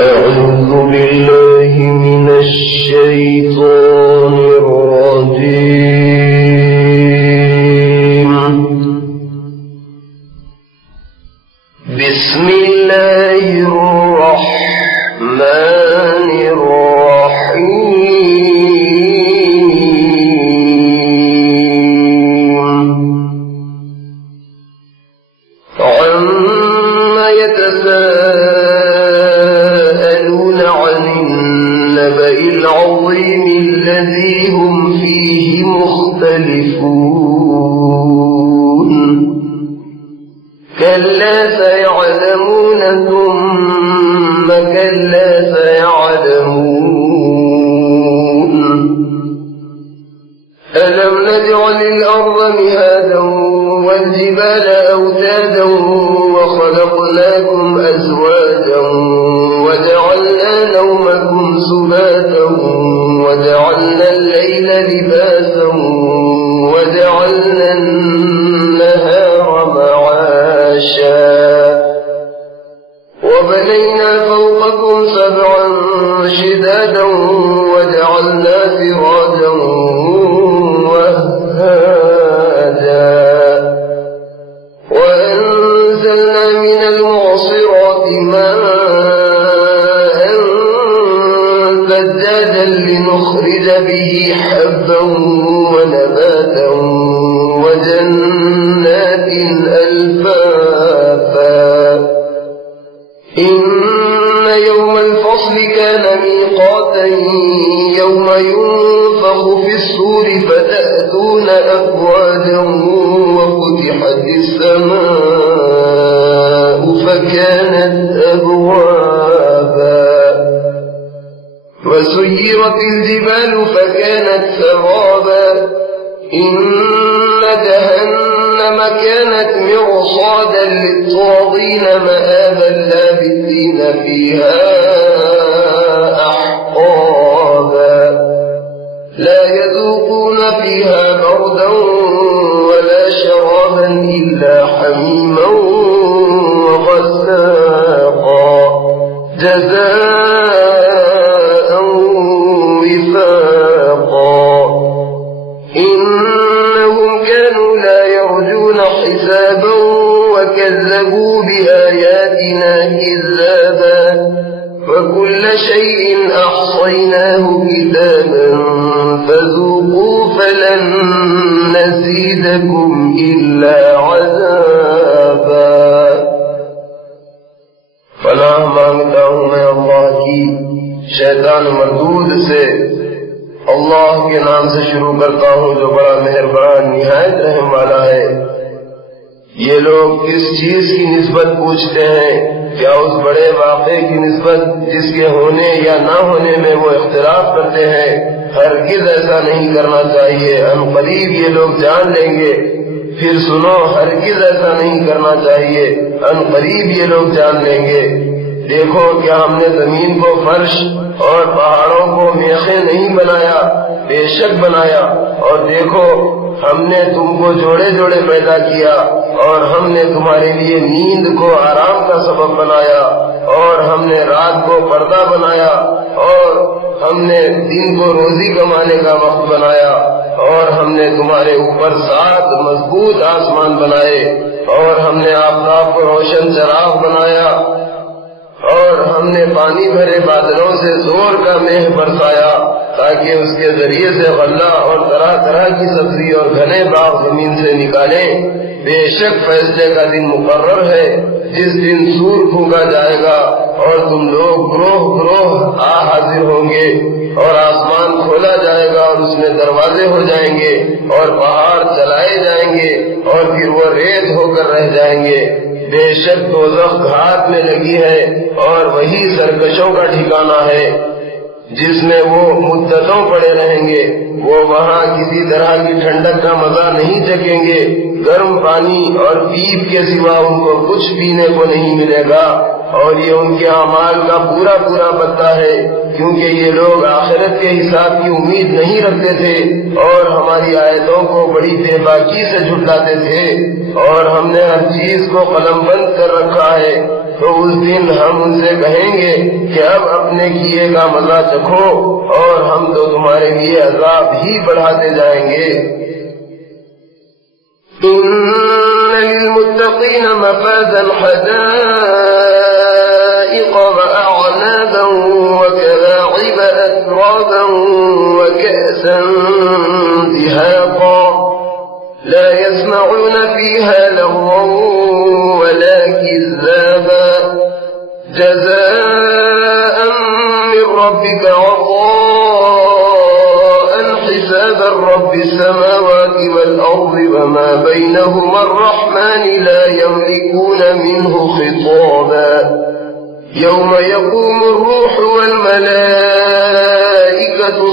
أعوذ بالله من الشيطان الرجيم. بسم الله الرحمن الرحيم. عما يتساءلون عن النبأ العظيم الذي هم فيه مختلفون. كلا سيعلمون ثم كلا سيعلمون. ألم نجعل الأرض مهادا والجبال أوتادا وخلقناكم أزواجا وجعلنا نومكم سباتا وجعلنا الليل لباسا وجعلنا النهار معاشا وبنينا فوقكم سبعا شدادا وجعلنا سراجا وهاجا وأنزلنا من المعصرات ماء ثجاجا لنخرج به حبا ونباتا وجنات ألفافا. إن يوم الفصل كان ميقاتا يوم ينفخ في الصور فتأتون أفواجا وفتحت السماء فكانت أبوابا وسيرت الجبال فكانت سرابا. إن جهنم كانت مرصادا للطاغين مآبا لابثين فيها أحقابا. لا يذوقون فيها بردا ولا شرابا إلا حميما وغساقا جزاء وفاقا. إنهم كانوا لا يرجون حسابا وكذبوا بآياتنا كذابا وكل شيء أحصيناه كتابا فذوقوا فلن نزيدكم إلا عذابا. پناہ مانگتا ہوں میں اللہ کی شیطان مردود سے. اللہ کے نام سے شروع کرتا ہوں جو بڑا مہربان نہایت رحم والا ہے. یہ لوگ کس چیز کی نسبت پوچھتے ہیں؟ کیا اس بڑے واقعے کی نسبت جس کے ہونے یا نہ ہونے میں وہ اختلاف کرتے ہیں؟ ہرگز ایسا نہیں کرنا چاہیے. ان قریب یہ لوگ جان لیں گے. پھر سنو، ہرگز ایسا نہیں کرنا چاہیے. ان قریب یہ لوگ جان لیں گے. دیکھو کیا ہم نے زمین کو فرش اور پہاڑوں کو میخیں نہیں بنایا؟ بے شک بنایا. اور دیکھو ہم نے تم کو جوڑے جوڑے پیدا کیا اور ہم نے تمہارے لیے نیند کو آرام کا سبب بنایا اور ہم نے رات کو پردہ بنایا اور ہم نے دن کو روزی کمانے کا وقت بنایا اور ہم نے تمہارے اوپر 7 مضبوط آسمان بنائے اور ہم نے آفتاب کو روشن چراغ بنایا اور ہم نے پانی بھرے بادلوں سے زور کا مہ برسایا تاکہ اس کے ذریعے سے غلہ اور طرح طرح کی سبزی اور گھنے باغ زمین سے نکالیں. بے شک فیصلے کا دن مقرر ہے جس دن سور پھونکا جائے گا اور تم لوگ گروہ گروہ حاضر ہوں گے اور آسمان کھولا جائے گا اور اس میں دروازے ہو جائیں گے اور پہاڑ چلائے جائیں گے اور پھر وہ ریت ہو کر رہ جائیں گے. بے شک دوزخ گھاٹ میں لگی ہے اور وہی سرکشوں کا ٹھکانہ ہے جس میں وہ مدتوں پڑے رہیں گے. وہ وہاں کسی طرح کی ٹھنڈک کا مزہ نہیں چکیں گے. گرم پانی اور پیپ کے سوا ان کو کچھ پینے کو نہیں ملے گا اور یہ ان کے اعمال کا پورا پورا پتہ ہے کیونکہ یہ لوگ آخرت کے حساب کی امید نہیں رکھتے تھے اور ہماری آیتوں کو بڑی بے باکی سے جھٹلاتے تھے اور ہم نے ہر چیز کو قلم بند کر رکھا ہے تو اس دن ہم ان سے کہیں گے کہ اب اپنے کیے کا مزہ چکھو اور ہم تو تمہارے لیے عذاب ہی بڑھاتے جائیں گے۔ ان للمتقین مفازا حدائق واعنابا وكواعب اترابا وكأسا دهاقا لا يسمعون فيها لغوا ولا كذابا جزاء من ربك عطاء حسابا رب السماوات والأرض وما بينهما الرحمن لا يملكون منه خطابا يوم يقوم الروح والملائكة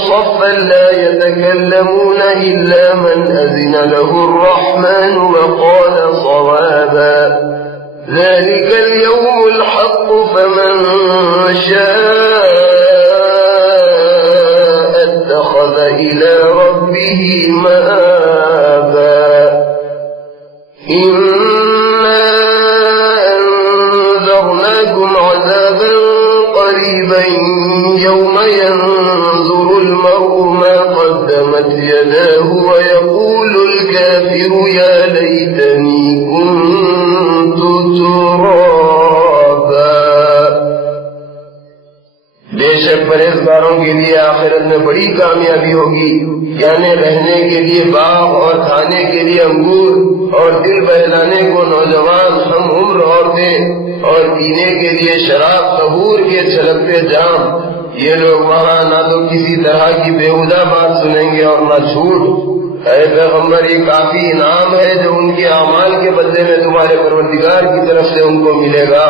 صفا لا يتكلمون إلا من أذن له الرحمن وقال صوابا ذلك اليوم الحق فمن شاء اتخذ إلى ربه مآبا إنا أنذرناكم عذابا قريبا يوم ينظر المرء ما قدمت يداه ويقول الكافر يا ليتني كنت ترابا۔ بے شک پرہیزگاروں کے لیے آخرت میں بڑی کامیابی ہوگی، یعنی رہنے کے لیے باغ اور کھانے کے لیے انگور اور دل بہلانے کو نوجوان ہم عمر عورتیں اور پینے کے لیے شراب طہور کے چھلکتے جام۔ یہ لوگ وہاں نہ تو کسی طرح کی بےہودہ بات سنیں گے اور نہ جھوٹ۔ اے پیغمبر، یہ کافی انعام ہے جو ان کے اعمال کے بدلے میں تمہارے پروردگار کی طرف سے ان کو ملے گا۔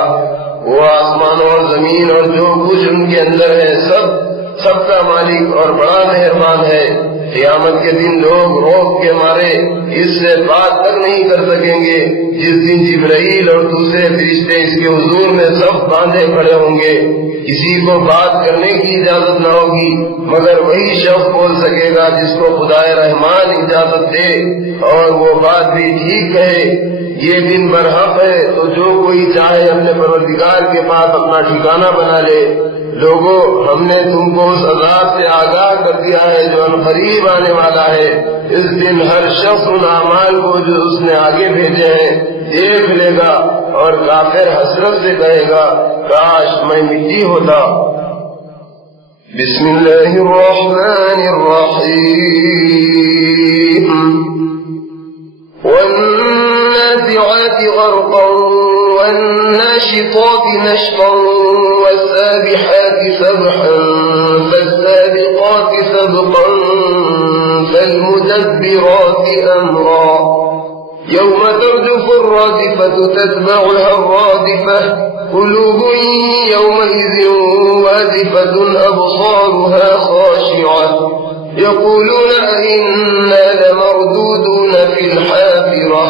وہ آسمانوں اور زمین اور جو کچھ ان کے اندر ہے سب کا مالک اور بڑا مہربان ہے۔ قیامت کے دن لوگ روک کے مارے اس سے بات تک نہیں کر سکیں گے، جس دن جبرائیل اور دوسرے فرشتے اس کے حضور میں سب باندھے کھڑے ہوں گے۔ کسی کو بات کرنے کی اجازت نہ ہوگی مگر وہی شخص بول سکے گا جس کو خدائے رحمان اجازت دے، اور وہ بات بھی ٹھیک کہے۔ یہ دن برحق ہے تو جو کوئی چاہے اپنے پروردگار کے پاس اپنا ٹھکانہ بنا لے۔ لوگوں، ہم نے تم کو اس عذاب سے آگاہ کر دیا ہے جو عنقریب آنے والا ہے۔ اس دن ہر شخص ان اعمال کو جو اس نے آگے بھیجے ہیں دیکھ لے گا، اور کافر حسرت سے کہے گا کاش میں مٹی ہوتا۔ بسم اللہ الرحمن الرحیم والنازعات غرقا والناشطات نشطا والسابحات سبحا فالسابقات سبقا فالمدبرات أمرا يوم ترجف الرادفة تتبعها الرادفة قلوب يومئذ واجفة أبصارها خاشعة يقولون أئنا لمردودون في الحافرة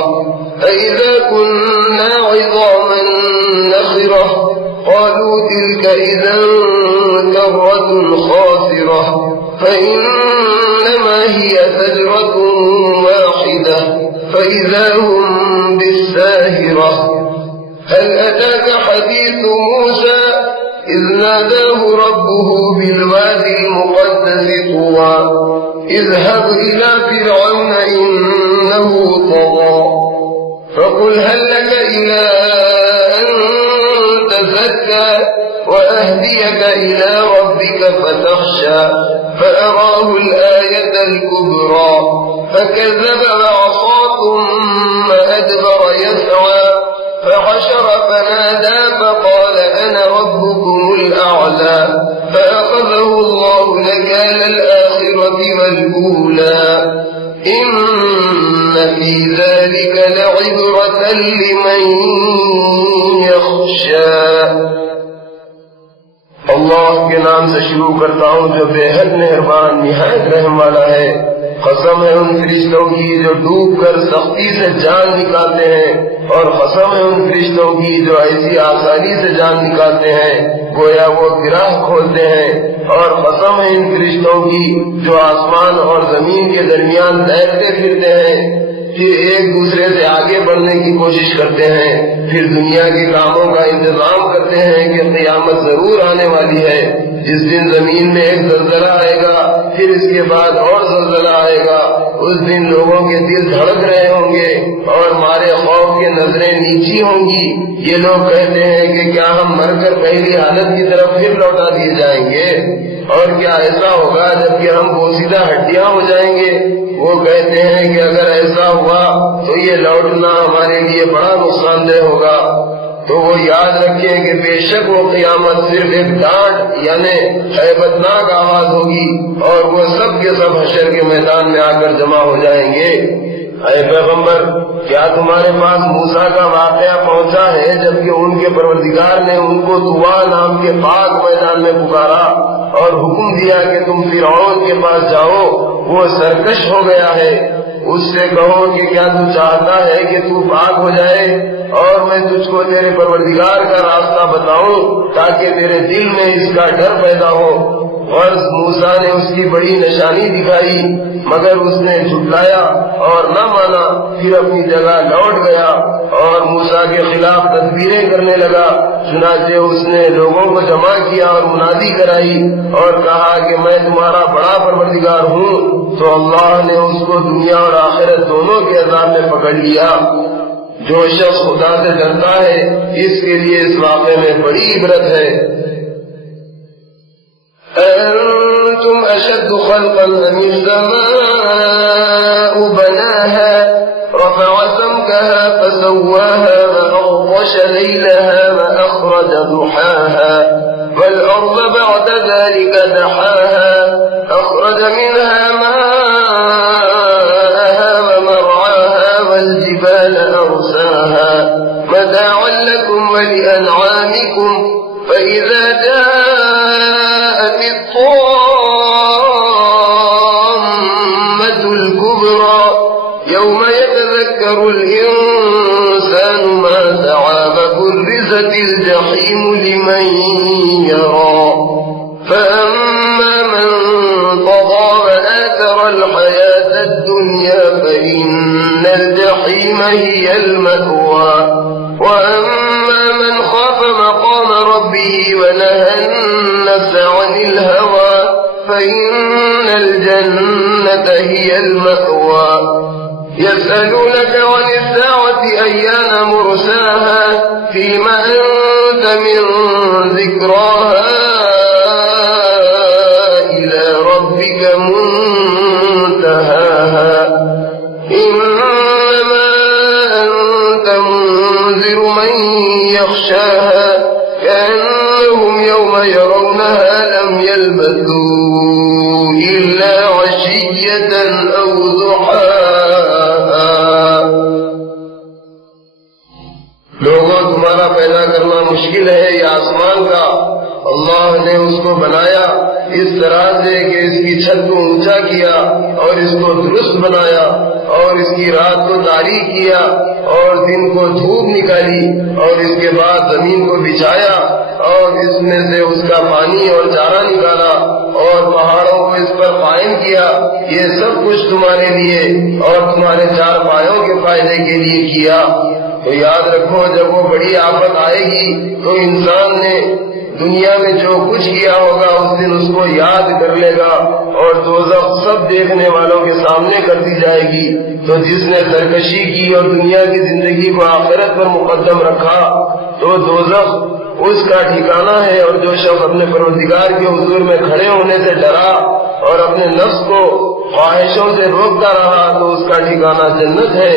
أئذا كنا عظاما نخرة قالوا تلك إذا كرة خاسرة فإنما هي زجرة واحدة فإذا هم بالساهرة هل أتاك حديث موسى إذ ناداه ربه بالوادي المقدس طوى اذهب إلى فرعون إنه طغى فقل هل لك إلى أن تزكى وأهديك إلى ربك فتخشى فأراه الآية الكبرى فكذب وعصى ثم أدبر يسعى فحشر فنادى فقال أنا ربكم الأعلى فأخذه الله نكال الآخرة والأولى إن في ذلك لعبرة لمن يخشى۔ اللہ کے نام سے شروع کرتا ہوں جو بے حد مہربان نہایت رحم والا ہے۔ قسم ہے ان فرشتوں کی جو ڈوب کر سختی سے جان نکالتے ہیں، اور قسم ہے ان فرشتوں کی جو ایسی آسانی سے جان نکالتے ہیں گویا وہ گراہ کھولتے ہیں، اور قسم ہے ان فرشتوں کی جو آسمان اور زمین کے درمیان تیرتے پھرتے ہیں۔ پھر ایک دوسرے سے آگے بڑھنے کی کوشش کرتے ہیں، پھر دنیا کے کاموں کا انتظام کرتے ہیں کہ قیامت ضرور آنے والی ہے، جس دن زمین میں ایک زلزلہ آئے گا، پھر اس کے بعد اور زلزلہ آئے گا، اس دن لوگوں کے دل دھڑک رہے ہوں گے اور مارے خوف کے نظریں نیچی ہوں گی۔ یہ لوگ کہتے ہیں کہ کیا ہم مر کر پہلی حالت کی طرف پھر لوٹا دیے جائیں گے، اور کیا ایسا ہوگا جبکہ ہم بوسیدہ ہڈیاں ہو جائیں گے؟ وہ کہتے ہیں کہ اگر ایسا ہوا تو یہ لوٹنا ہمارے لیے بڑا نقصان دہ ہوگا۔ تو وہ یاد رکھیں کہ بے شک وہ قیامت صرف ایک ڈانٹ یعنی ہیبتناک آواز ہوگی، اور وہ سب کے سب حشر کے میدان میں آ کر جمع ہو جائیں گے۔ اے پیغمبر، کیا تمہارے پاس موسیٰ کا واقعہ پہنچا ہے جبکہ ان کے پروردگار نے ان کو طوا نام کے پاک میدان میں پکارا اور حکم دیا کہ تم فرعون کے پاس جاؤ، وہ سرکش ہو گیا ہے، اس سے کہو کہ کیا تو چاہتا ہے کہ تو پاک ہو جائے اور میں تجھ کو تیرے پروردگار کا راستہ بتاؤں تاکہ تیرے دل میں اس کا ڈر پیدا ہو۔ اور موسیٰ نے اس کی بڑی نشانی دکھائی مگر اس نے جھٹلایا اور نہ مانا، پھر اپنی جگہ لوٹ گیا اور موسیٰ کے خلاف تدبیریں کرنے لگا۔ چنانچہ اس نے لوگوں کو جمع کیا اور منادی کرائی اور کہا کہ میں تمہارا بڑا پروردگار ہوں۔ تو اللہ نے اس کو دنیا اور آخرت دونوں کے عذاب میں پکڑ لیا۔ جو شخص خدا سے ڈرتا ہے اس کے لیے اس واقعے میں بڑی عبرت ہے۔ أَأَنتُمْ أَشَدُّ خَلْقًا أَمِ السَّمَاءُ بَنَاهَا رَفَعَ سَمْكَهَا فَسَوَّاهَا وَأَغْطَشَ لَيْلَهَا وَأَخْرَجَ ضُحَاهَا وَالْأَرْضَ بَعْدَ ذَلِكَ دَحَاهَا أَخْرَجَ مِنْهَا مَاءَهَا وَمَرْعَاهَا وَالْجِبَالَ أَرْسَاهَا مَتَاعًا لَكُمْ وَلِأَنْعَامِكُمْ فَإِذَا جَاءَتِ الطَّامَّةُ الْكُبْرَى يَوْمَ يَتَذَكَّرُ الْإِنسَانُ مَا سَعَىٰ وَبُرِّزَتِ الْجَحِيمُ لِمَن يَرَىٰ فَأَمَّا مَن طَغَىٰ وَآثَرَ الْحَيَاةَ الدُّنْيَا فَإِنَّ الْجَحِيمَ هِيَ الْمَأْوَىٰ وَأَمَّا مَنْ خَافَ مَقَامَ رَبِّهِ وَنَهَى النَّفْسَ عَنِ الْهَوَىٰ فَإِنَّ الْجَنَّةَ هِيَ الْمَأْوَىٰ يَسْأَلُونَكَ عَنِ السَّاعَةِ أَيَّانَ مُرْسَاهَا فِيمَ أَنتَ مِن ذِكْرَاهَا إِلَىٰ رَبِّكَ مُنتَهَاهَا إِنَّمَا أَنتَ مُنذِرُ مَن يَخْشَاهَا كَأَنَّهُمْ يَوْمَ يَرَوْنَهَا لَمْ يَلْبَثُوا إِلَّا عَشِيَّةً أَوْ ضُحَاهَا۔ لوگوں، تمہارا پیدا کرنا مشکل ہے یا آسمان کا؟ اللہ نے اس کو بنایا اس طرح سے کہ اس کی چھت کو اونچا کیا اور اس کو درست بنایا اور اس کی رات کو تاریک کیا اور دن کو دھوپ نکالی اور اس کے بعد زمین کو بچھایا اور اس میں سے اس کا پانی اور چارہ نکالا اور پہاڑوں کو اس پر قائم کیا۔ یہ سب کچھ تمہارے لیے اور تمہارے چار پایوں کے فائدے کے لیے کیا۔ تو یاد رکھو، جب وہ بڑی آفت آئے گی تو انسان نے دنیا میں جو کچھ کیا ہوگا اس دن اس کو یاد کر لے گا اور دوزخ سب دیکھنے والوں کے سامنے کر دی جائے گی۔ تو جس نے سرکشی کی اور دنیا کی زندگی کو آخرت پر مقدم رکھا تو دوزخ اس کا ٹھکانہ ہے، اور جو شخص اپنے پروردگار کے حضور میں کھڑے ہونے سے ڈرا اور اپنے نفس کو خواہشوں سے روکتا رہا تو اس کا ٹھکانہ جنت ہے۔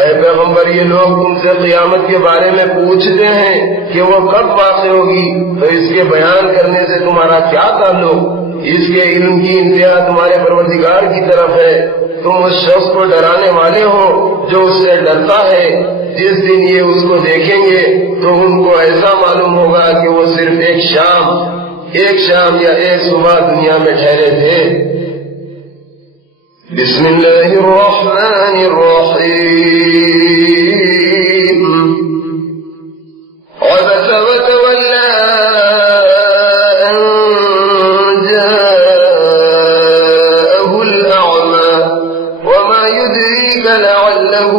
اے پیغمبر، یہ لوگ تم سے قیامت کے بارے میں پوچھتے ہیں کہ وہ کب واقع ہوگی، تو اس کے بیان کرنے سے تمہارا کیا تعلق؟ اس کے علم کی انتہا تمہارے پروردگار کی طرف ہے۔ تم اس شخص کو ڈرانے والے ہو جو اس سے ڈرتا ہے۔ جس دن یہ اس کو دیکھیں گے تو ان کو ایسا معلوم ہوگا کہ وہ صرف ایک شام یا ایک صبح دنیا میں ٹھہرے تھے۔ بسم اللہ الرحمن الرحیم۔ عبس وتولى أن جاءه الأعمى وما يدريك لعله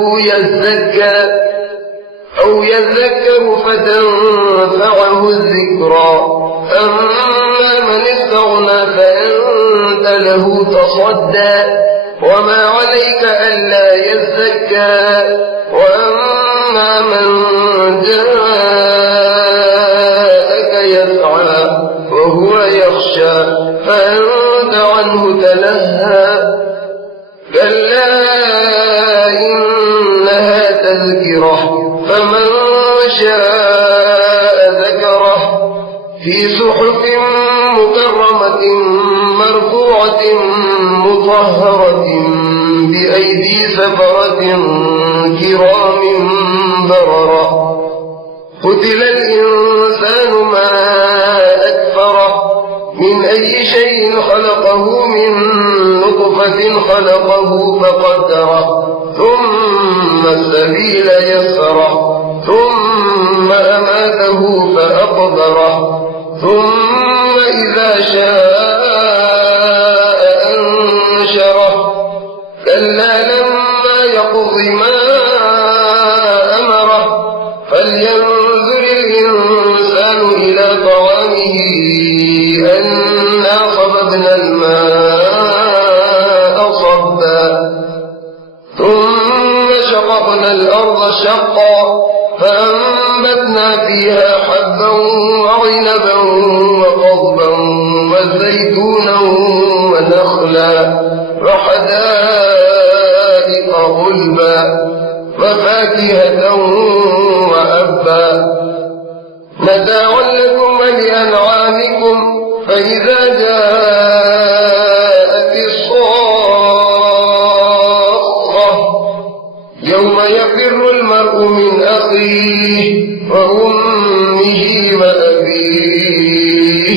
يذكر فتنفعه الذكرى أما من استغنى فأنت له تصدى وما عليك ألا يزكى وأما من جاءك يسعى وهو يخشى فأنت عنه تلهى كلا إنها تذكرة فمن شاء ذكره في صحف مكرمة مرفوعة مطهرة بأيدي سفرة كرام بررة قتل الإنسان ما أكفره من أي شيء خلقه من نطفة خلقه فقدره ثم السبيل يسره ثم أماته فأقبره ثم إذا شاء أنشره كلا لما يقض ما أمره فلينظر الإنسان إلى طعامه أنا صببنا الماء صبا ثم شققنا الأرض شقا فأنبتنا فيها حبا وعنبا وقضبا وزيتونا ونخلا وحدائق غلبا وفاكهة وأبا متاعا لكم ولأنعامكم فإذا جاءت الصاخة يوم يفر المرء من أخيه وأمه وأبيه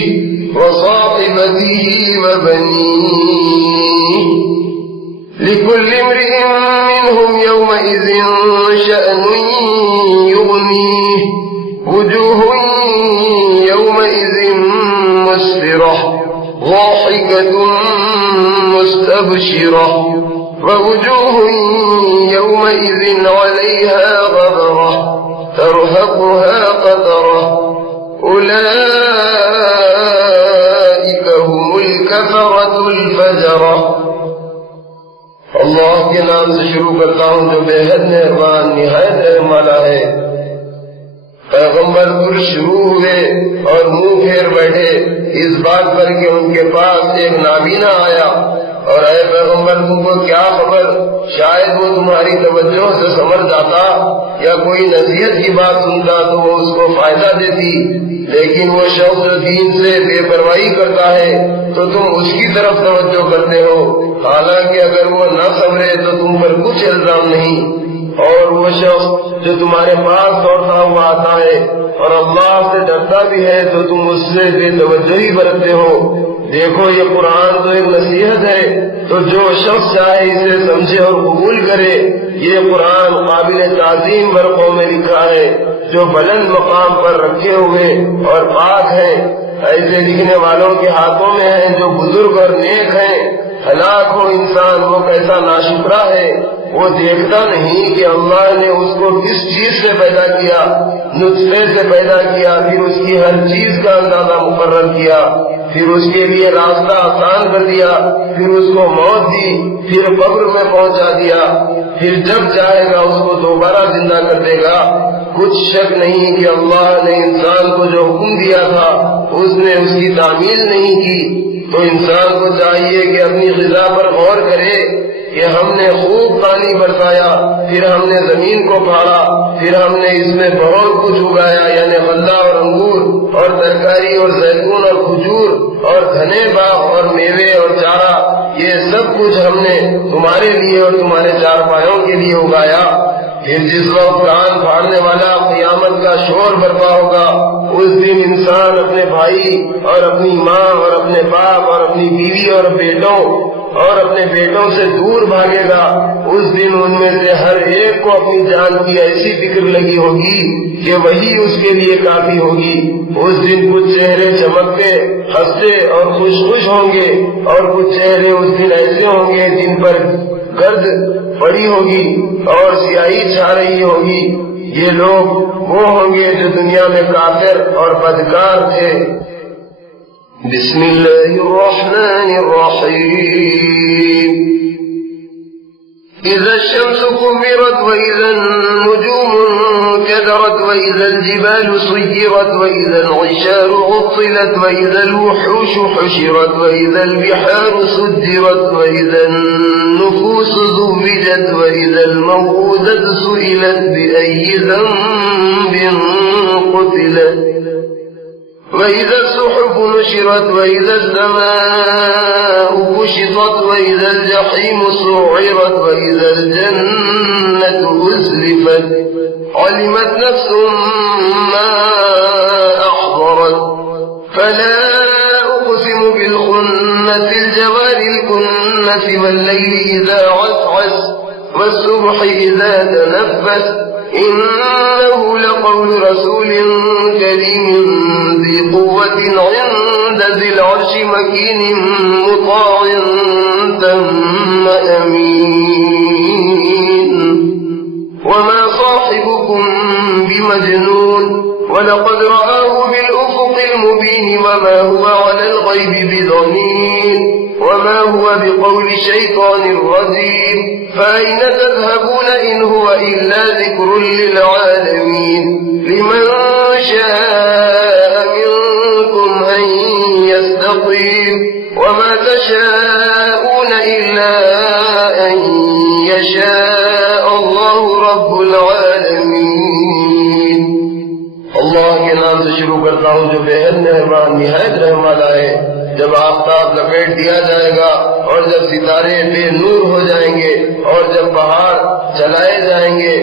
وصاحبته وبنيه لكل امرئ منهم يومئذ شأن يغنيه وجوه يومئذ مسفرة ضاحكة مستبشرة ووجوه يومئذ عليها غبرة ترهقها قترة أولئك هم الكفرة الفجرة اللہ کے نام سے شروع کرتا ہوں جو بے حد مہربان نہایت رحم والا ہے۔ پیغمبر پر شروع ہوئے اور منہ پھیر بیٹھے اس بات پر کہ ان کے پاس ایک نابینا آیا اور اے پیغمبر تم کو کیا خبر، شاید وہ تمہاری توجہ سے سمجھ جاتا یا کوئی نصیحت کی بات سنتا تو وہ اس کو فائدہ دیتی، لیکن وہ شخص جو دین سے بے پرواہی کرتا ہے تو تم اس کی طرف توجہ کرتے ہو، حالانکہ اگر وہ نہ سمجھے تو تم پر کچھ الزام نہیں۔ اور وہ شخص جو تمہارے پاس دوڑتا ہوا آتا ہے اور اللہ سے ڈرتا بھی ہے تو تم اس سے بے توجہی برتتے ہو۔ دیکھو یہ قرآن تو ایک نصیحت ہے، تو جو شخص چاہے اسے سمجھے اور قبول کرے۔ یہ قرآن قابل تعظیم برقوں میں لکھا ہے جو بلند مقام پر رکھے ہوئے اور پاک ہیں، ایسے لکھنے والوں کے ہاتھوں میں ہیں جو بزرگ اور نیک ہیں۔ ہلاک ہو انسان وہ کیسا ناشکرا ہے، وہ دیکھتا نہیں کہ اللہ نے اس کو کس چیز سے پیدا کیا، نطفے سے پیدا کیا، پھر اس کی ہر چیز کا اندازہ مقرر کیا، پھر اس کے لیے راستہ آسان کر دیا، پھر اس کو موت دی، پھر قبر میں پہنچا دیا، پھر جب چاہے گا اس کو دوبارہ زندہ کر دے گا۔ کچھ شک نہیں کہ اللہ نے انسان کو جو حکم دیا تھا اس نے اس کی تعمیل نہیں کی، تو انسان کو چاہیے کہ اپنی غذا پر غور کرے کہ ہم نے خوب پانی برسایا، پھر ہم نے زمین کو پھاڑا، پھر ہم نے اس میں بہت کچھ اگایا، یعنی غلہ اور انگور اور ترکاری اور زیتون اور کھجور اور گھنے باغ اور میوے اور چارہ، یہ سب کچھ ہم نے تمہارے لیے اور تمہارے چارپایوں کے لیے اگایا۔ پھر جس وقت کان پھاڑنے والا قیامت کا شور برپا ہوگا، اس دن انسان اپنے بھائی اور اپنی ماں اور اپنے باپ اور اپنی بیوی اور بیٹوں اور اپنے بیٹوں سے دور بھاگے گا، اس دن ان میں سے ہر ایک کو اپنی جان کی ایسی فکر لگی ہوگی کہ وہی اس کے لیے کافی ہوگی۔ اس دن کچھ چہرے چمکتے ہنستے اور خوش خوش ہوں گے، اور کچھ چہرے اس دن ایسے ہوں گے جن پر گرد پڑی ہوگی اور سیاہی چھا رہی ہوگی۔ یہ لوگ وہ ہوں گے جو دنیا میں کافر اور بدکار تھے۔ بسم اللہ الرحمن الرحیم۔ اذا الشمس كورت واذا النجوم انكدرت واذا الجبال سيرت واذا العشار عطلت واذا الوحوش حشرت واذا البحار سجرت واذا النفوس زوجت واذا الموءودة سئلت بأي ذنب قتلت وإذا الصحف نشرت وإذا السماء كشطت وإذا الجحيم سعرت وإذا الجنة أزلفت علمت نفس ما أحضرت فلا أقسم بالخنس الجوار الكنس والليل إذا عسعس والصبح إذا تنفس إنه لقول رسول كريم ذي قوة عند ذي العرش مكين مطاع ثم أمين وما صاحبكم بمجنون ولقد رآه بالأفق المبين وما هو على الغيب بضنين وما هو بقول شيطان رجيم فأين تذهبون إن هو إلا ذكر للعالمين لمن شاء منكم أن يستقيم وما تشاءون إلا أن يشاء الله رب العالمين۔ اللہ کے نام سے شروع کرتا ہوں جو بے حد مہربان نہایت رحم والا ہے۔ جب آفتاب لپیٹ دیا جائے گا اور جب ستارے بے نور ہو جائیں گے اور جب پہاڑ چلائے جائیں گے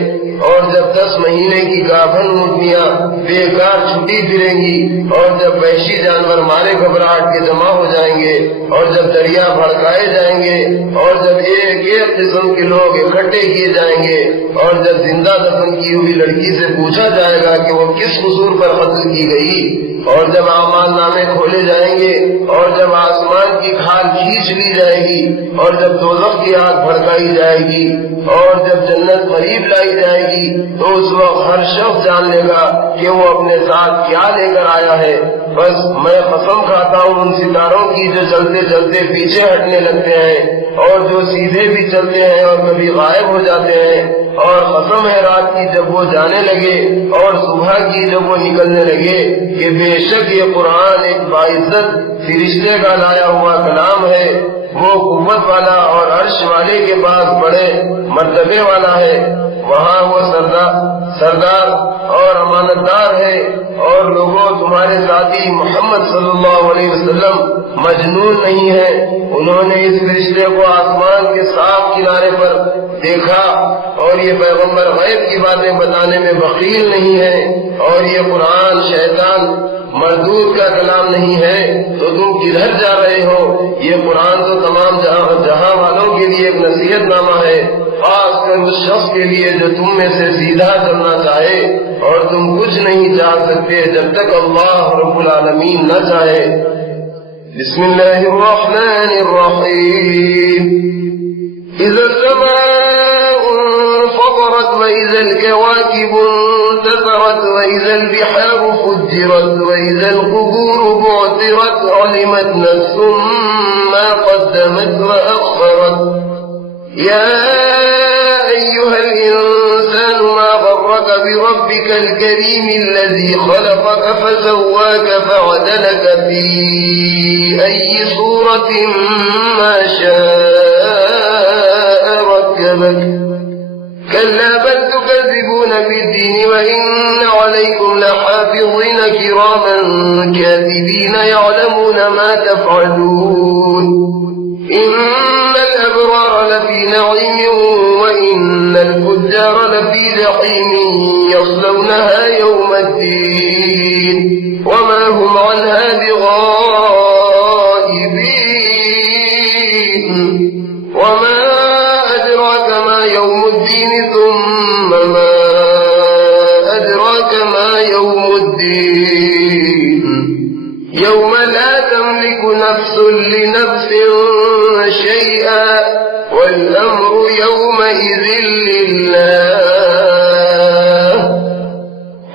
اور جب 10 مہینے کی گابھن اونٹنیاں بیکار چھٹی پھریں گی اور جب وحشی جانور مارے گھبراہٹ کے جمع ہو جائیں گے اور جب دریا بھڑکائے جائیں گے اور جب ایک ایک قسم کے لوگ اکٹھے کیے جائیں گے اور جب زندہ دفن کی ہوئی لڑکی سے پوچھا جائے گا کہ وہ کس قصور پر قتل کی گئی اور جب اعمال نامے کھولے جائیں گے اور جب آسمان کی کھال کھینچ لی جائے گی اور جب دوزخ کی آگ بھڑکائی جائے گی اور جب جنت قریب لائی جائے گی تو اس وقت ہر شخص جان لے گا کہ وہ اپنے ساتھ کیا لے کر آیا ہے۔ بس میں قسم کھاتا ہوں ان ستاروں کی جو چلتے چلتے پیچھے ہٹنے لگتے ہیں اور جو سیدھے بھی چلتے ہیں اور کبھی غائب ہو جاتے ہیں، اور قسم ہے رات کی جب وہ جانے لگے اور صبح کی جب وہ نکلنے لگے کہ بے شک یہ قرآن ایک باعزت فرشتے کا لایا ہوا کلام ہے، وہ قوت والا اور عرش والے کے پاس بڑے مرتبے والا ہے، وہاں وہ سردار اور امانتدار ہے۔ اور لوگوں تمہارے ساتھی محمد صلی اللہ علیہ وسلم مجنون نہیں ہے، انہوں نے اس فرشتے کو آسمان کے صاف کنارے پر دیکھا اور یہ پیغمبر غیب کی باتیں بتانے میں بخیل نہیں ہے اور یہ قرآن شیطان مردود کا کلام نہیں ہے، تو تم کدھر جا رہے ہو؟ یہ قرآن تو تمام جہاں والوں کے لیے ایک نصیحت نامہ ہے، خاص کر اس شخص کے لیے جو تم میں سے سیدھا چلنا چاہے، اور تم کچھ نہیں چاہ سکتے جب تک اللہ رب العالمین نہ چاہے۔ بسم اللہ الرحمن الرحیم۔ اذا السماء انفطرت واذا الكواكب انتثرت واذا البحار فجرت واذا القبور بعثرت علمت نفس ما قدمت واخرت يا ايها الانسان ما غرك بربك الكريم الذي خلقك فسواك فعدلك في اي صورة ما شاء ركبك كلا بل تكذبون بالدين وإن عليكم لحافظين كراما كاتبين يعلمون ما تفعلون إن الأبرار لفي نعيم وإن الفجار لفي جحيم يصلونها يوم الدين وما هم عنها بغائبين تملك نفس لنفس شيئا والأمر يومئذ لله।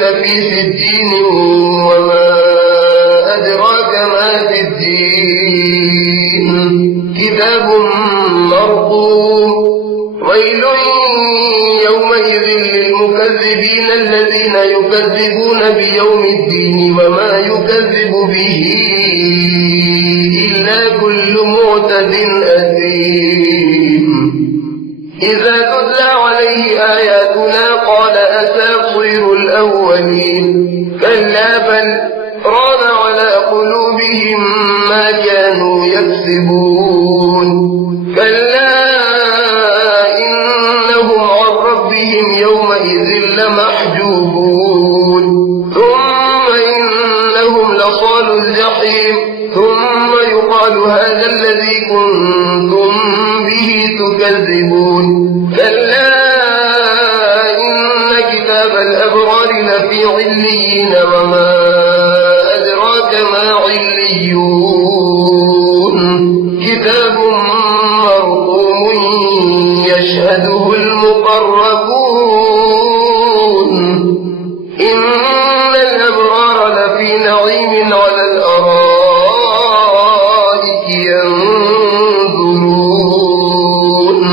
لفي سجين وما أدراك ما سجين كتاب مرقوم ويل يومئذ للمكذبين الذين يكذبون بيوم الدين وما يكذب به إلا كل معتد أثيم إذا تتلى عليه آياتنا قال أساطير الأولين كلا بل ران على قلوبهم ما كانوا يكسبون كلا إنهم عن ربهم يومئذ لمحجوبون ثم إنهم لصالو الجحيم ثم يقال هذا الذي كنتم به تكذبون كلا إن كتاب الأبرار لفي عليين وما أدراك ما عليون كتاب مرقوم يشهده المقربون إن الأبرار لفي نعيم على الأرائك ينظرون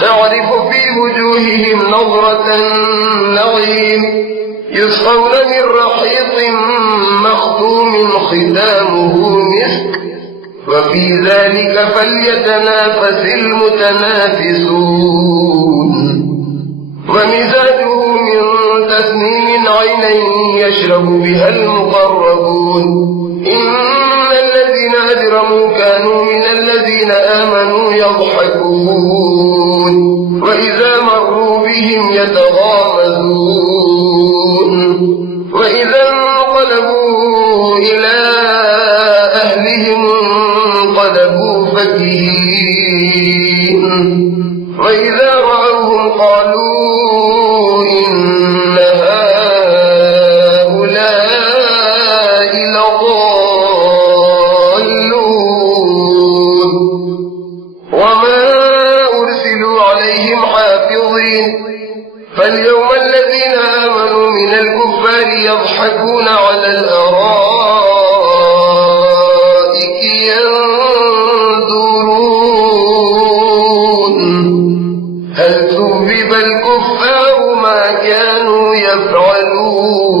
تعرف في وجوههم نظرة النعيم يسقون من رحيق مختوم ختامه مسك وفي ذلك فليتنافس المتنافسون ومزاجه من تسنيم عينا يشرب بها المقربون إن الذين أجرموا كانوا من الذين آمنوا يضحكون وإذا مروا بهم يتغامزون وإذا انقلبوا إلى أهلهم انقلبوا فكهين وإذا رأوهم قالوا إن هؤلاء لضالون وما أرسلوا عليهم حافظين فاليوم الذين آمنوا من الكفار يضحكون على الأرائك ينظرون هل ثوب الكفار ما كانوا يفعلون।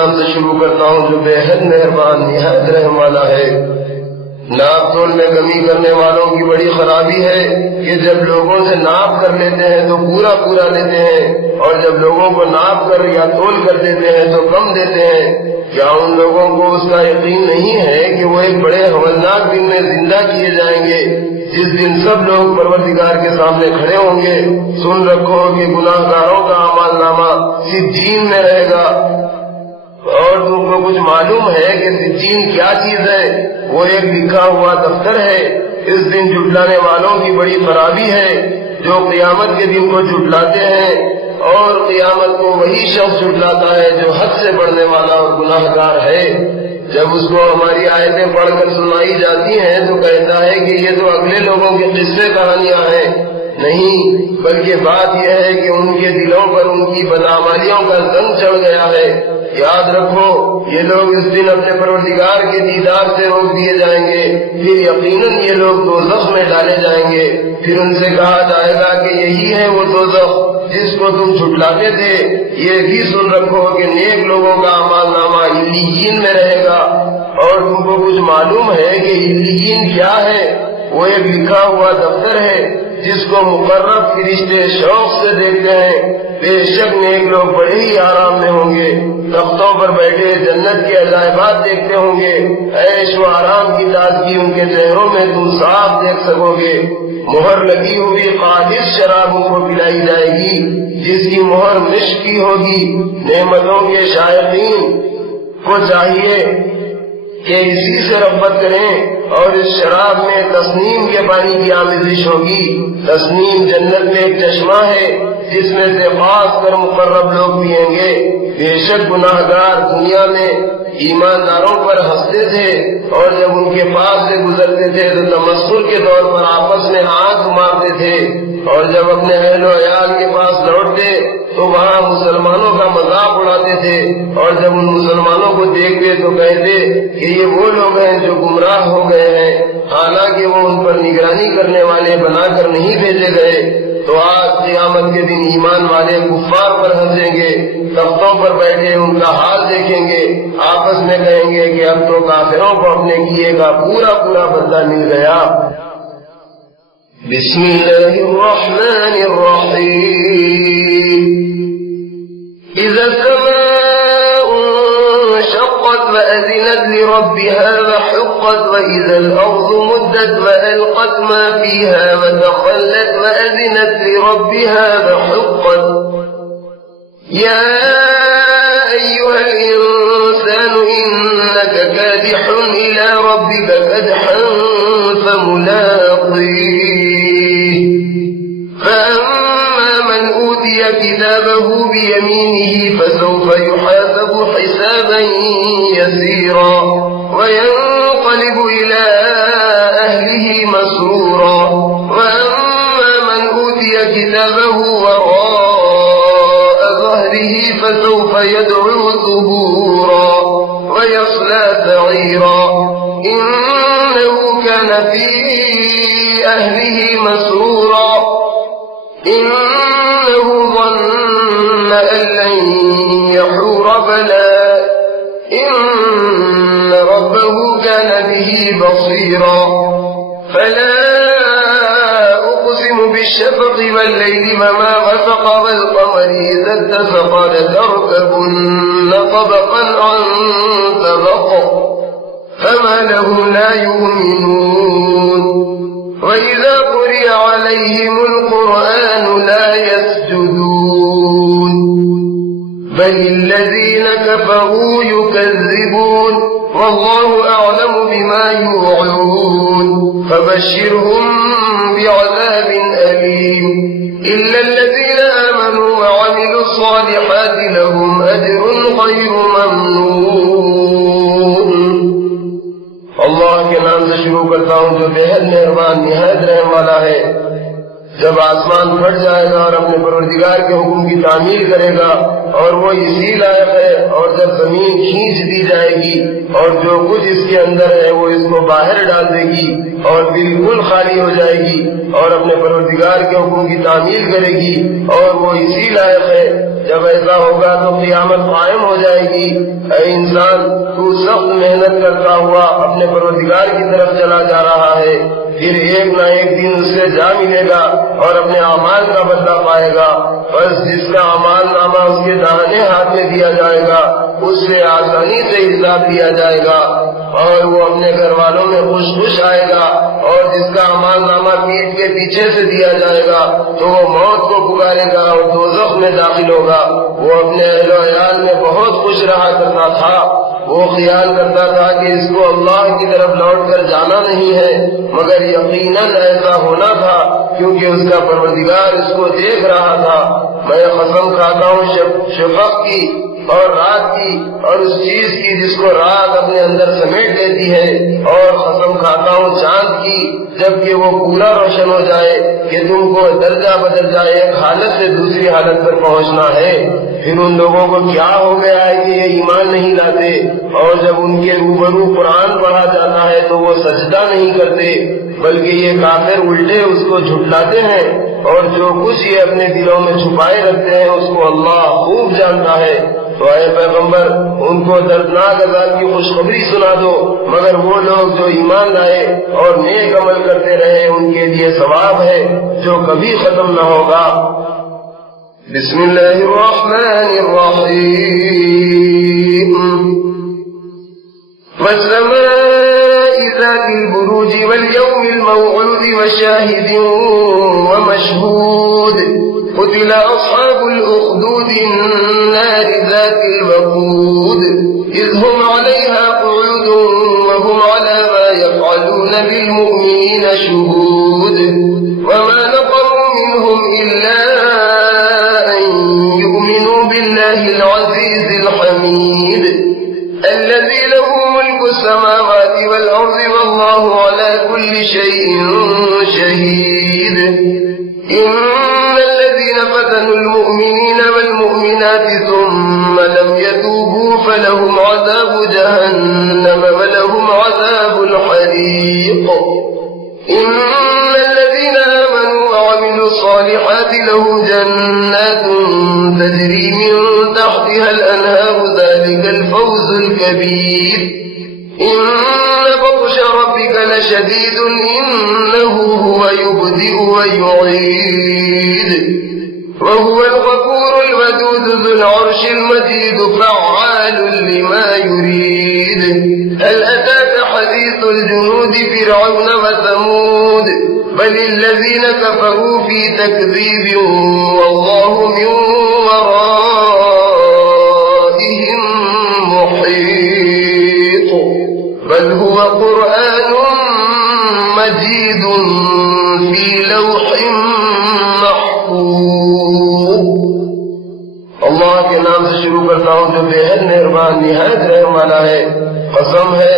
نام سے شروع کرتا ہوں جو بے حد مہربان نہایت رحم والا ہے۔ ناپ تول میں کمی کرنے والوں کی بڑی خرابی ہے کہ جب لوگوں سے ناپ کر لیتے ہیں تو پورا پورا لیتے ہیں، اور جب لوگوں کو ناپ کر یا تول کر دیتے ہیں تو کم دیتے ہیں۔ کیا ان لوگوں کو اس کا یقین نہیں ہے کہ وہ ایک بڑے ہولناک دن میں زندہ کیے جائیں گے، جس دن سب لوگ پروردگار کے سامنے کھڑے ہوں گے؟ سن رکھو کہ گناہ گاروں کا اعمال نامہ سجین میں رہے گا۔ اور تم کو کچھ معلوم ہے کہ سجین کیا چیز ہے؟ وہ ایک لکھا ہوا دفتر ہے۔ اس دن جھٹلانے والوں کی بڑی خرابی ہے جو قیامت کے دن کو جھٹلاتے ہیں، اور قیامت کو وہی شخص جھٹلاتا ہے جو حد سے بڑھنے والا اور گناہ گار ہے۔ جب اس کو ہماری آیتیں پڑھ کر سنائی جاتی ہیں تو کہتا ہے کہ یہ تو اگلے لوگوں کے قصے کہانیاں ہیں۔ نہیں، بلکہ بات یہ ہے کہ ان کے دلوں پر ان کی بدعمالیوں کا زنگ چڑھ گیا ہے۔ یاد رکھو، یہ لوگ اس دن اپنے پروردگار کے دیدار سے روک دیے جائیں گے، پھر یقیناً یہ لوگ دوزخ میں ڈالے جائیں گے۔ پھر ان سے کہا جائے گا کہ یہی ہے وہ دوزخ جس کو تم جھٹلاتے تھے۔ یہ بھی سن رکھو کہ نیک لوگوں کا اعمال نامہ علیین میں رہے گا۔ اور تم کو کچھ معلوم ہے کہ علیین کیا ہے؟ وہ ایک لکھا ہوا دفتر ہے جس کو مقرب فرشتے شوق سے دیکھتے ہیں۔ بے شک نیک لوگ بڑے ہی آرام میں ہوں گے، تختوں پر بیٹھے جنت کے عجائبات دیکھتے ہوں گے۔ عیش و آرام کی تازگی ان کے چہروں میں تم صاف دیکھ سکو گے۔ مہر لگی ہوئی خالص شراب ان کو پلائی جائے گی جس کی مہر مشک کی ہوگی۔ نعمتوں کے شائقین کو چاہیے کہ اسی سے رغبت کریں، اور اس شراب میں تسنیم کے پانی کی آمیزش ہوگی۔ تسنیم جنت میں ایک چشمہ ہے جس میں سے خاص کر مقرب لوگ پیئیں گے۔ بے شک گناہ گار دنیا میں ایمانداروں پر ہنستے تھے، اور جب ان کے پاس سے گزرتے تھے تو تمسخر کے طور پر آپس میں آنکھ مارتے تھے، اور جب اپنے اہل و عیال کے پاس لوٹتے تو وہاں مسلمانوں کا مذاق اڑاتے تھے، اور جب ان مسلمانوں کو دیکھتے تو کہتے کہ یہ وہ لوگ ہیں جو گمراہ ہو گئے ہیں، حالانکہ وہ ان پر نگرانی کرنے والے بنا کر نہیں بھیجے گئے۔ تو آج قیامت کے دن ایمان والے کفار پر ہنسیں گے، تختوں پر بیٹھے ان کا حال دیکھیں گے، آپس میں کہیں گے کہ اب تو کافروں کو اپنے کیے کا پورا پورا بدلہ مل گیا۔ بسم اللہ الرحمن الرحیم۔ اذا السماء انشقت وأذنت لربها وحقت وإذا الأرض مدت وألقت ما فيها وتخلت وأذنت لربها وحقت يا أيها الإنسان إنك كادح إلى ربك كدحا فملاقيه فأما من أوتي كتابه بيمينه فسوف يحاسب حسابا يسيرا وينقلب إلى أهله مسرورا وأما من أوتي كتابه وراء ظهره فسوف يدعو ثبورا ويصلى سعيرا إنه كان في أهله مسرورا إنه ظن أن لن يحور بلى إن ربه كان به بصيرا فلا أقسم بالشفق والليل وما غسق والقمر إذا اتسق لتركبن طبقا عن طبق فما لهم لا يؤمنون وإذا قرئ عليهم القرآن لا يسجدون بل الذين كفروا يكذبون والله أعلم بما يوعون فبشرهم بعذاب أليم إلا الذين آمنوا وعملوا الصالحات لهم أجر غير ممنون۔ اللہ کے نام سے شروع کرتا ہوں جو بے حد مہربان نہایت رحم والا ہے۔ جب آسمان پھٹ جائے گا اور اپنے پروردگار کے حکم کی تعمیل کرے گا اور وہ اسی لائق ہے، اور جب زمین کھینچ دی جائے گی اور جو کچھ اس کے اندر ہے وہ اس کو باہر ڈال دے گی اور بالکل خالی ہو جائے گی اور اپنے پروردگار کے حکم کی تعمیل کرے گی اور وہ اسی لائق ہے، جب ایسا ہوگا تو قیامت قائم ہو جائے گی۔ اے انسان، تو سخت محنت کرتا ہوا اپنے پروردگار کی طرف چلا جا رہا ہے، پھر ایک نہ ایک دن اس سے جا ملے گا اور اپنے اعمال کا بدلہ پائے گا۔ بس جس کا اعمال نامہ اس کے داہنے ہاتھ میں دیا جائے گا اس سے آسانی سے حساب لیا جائے گا اور وہ اپنے گھر والوں میں خوش خوش آئے گا، اور جس کا اعمال نامہ پیٹھ کے پیچھے سے دیا جائے گا تو وہ موت کو پکارے گا اور دوزخ میں داخل ہوگا۔ وہ اپنے اہل و عیال میں بہت خوش رہا کرتا تھا، وہ خیال کرتا تھا کہ اس کو اللہ کی طرف لوٹ کر جانا نہیں ہے، مگر یقیناً ایسا ہونا تھا کیونکہ اس کا پروردگار اس کو دیکھ رہا تھا۔ میں قسم کھاتا ہوں شفق کی اور رات کی اور اس چیز کی جس کو رات اپنے اندر سمیٹ لیتی ہے، اور قسم کھاتا ہوں چاند کی جبکہ وہ پورا روشن ہو جائے کہ تم کو درجہ بدرجہ ایک حالت سے دوسری حالت پر پہنچنا ہے۔ پھر ان لوگوں کو کیا ہو گیا ہے کہ یہ ایمان نہیں لاتے، اور جب ان کے روبرو قرآن پڑھا جاتا ہے تو وہ سجدہ نہیں کرتے، بلکہ یہ کافر الٹے اس کو جھٹلاتے ہیں، اور جو کچھ یہ اپنے دلوں میں چھپائے رکھتے ہیں اس کو اللہ خوب جانتا ہے۔ تو اے پیغمبر، ان کو دردناک عذاب کی خوشخبری سنا دو، مگر وہ لوگ جو ایمان لائے اور نیک عمل کرتے رہے ان کے لیے ثواب ہے جو کبھی ختم نہ ہوگا۔ بسم اللہ الرحمن الرحیم۔ والسماء ذات البروج واليوم الموعود وشاهد ومشهود قتل أصحاب الأخدود النار ذات الوقود إذ هم عليها قعود وهم على ما يفعلون بالمؤمنين شهود وما نقموا منهم إلا أن يؤمنوا بالله العزيز الحميد الذي له ملك السماوات والأرض والله على كل شيء شهيد إن الذين فتنوا المؤمنين والمؤمنات ثم لم يتوبوا فلهم عذاب جهنم ولهم عذاب الحريق إن الذين آمنوا وعملوا الصالحات لهم جنات تجري من تحتها الأنهار ذلك الفوز الكبير إن بطش ربك لشديد إنه هو يبدئ ويعيد وهو الغفور الودود ذو العرش المجيد فعال لما يريد هل أتاك حديث الجنود فرعون وثمود بل الذين كفروا في تكذيب والله من ورائهم محيط بل هو قرآن مجيد في لوح محفوظ۔ اللہ کے نام سے شروع کرتا ہوں جو بے حد مہربان نہایت رحم والا ہے۔ قسم ہے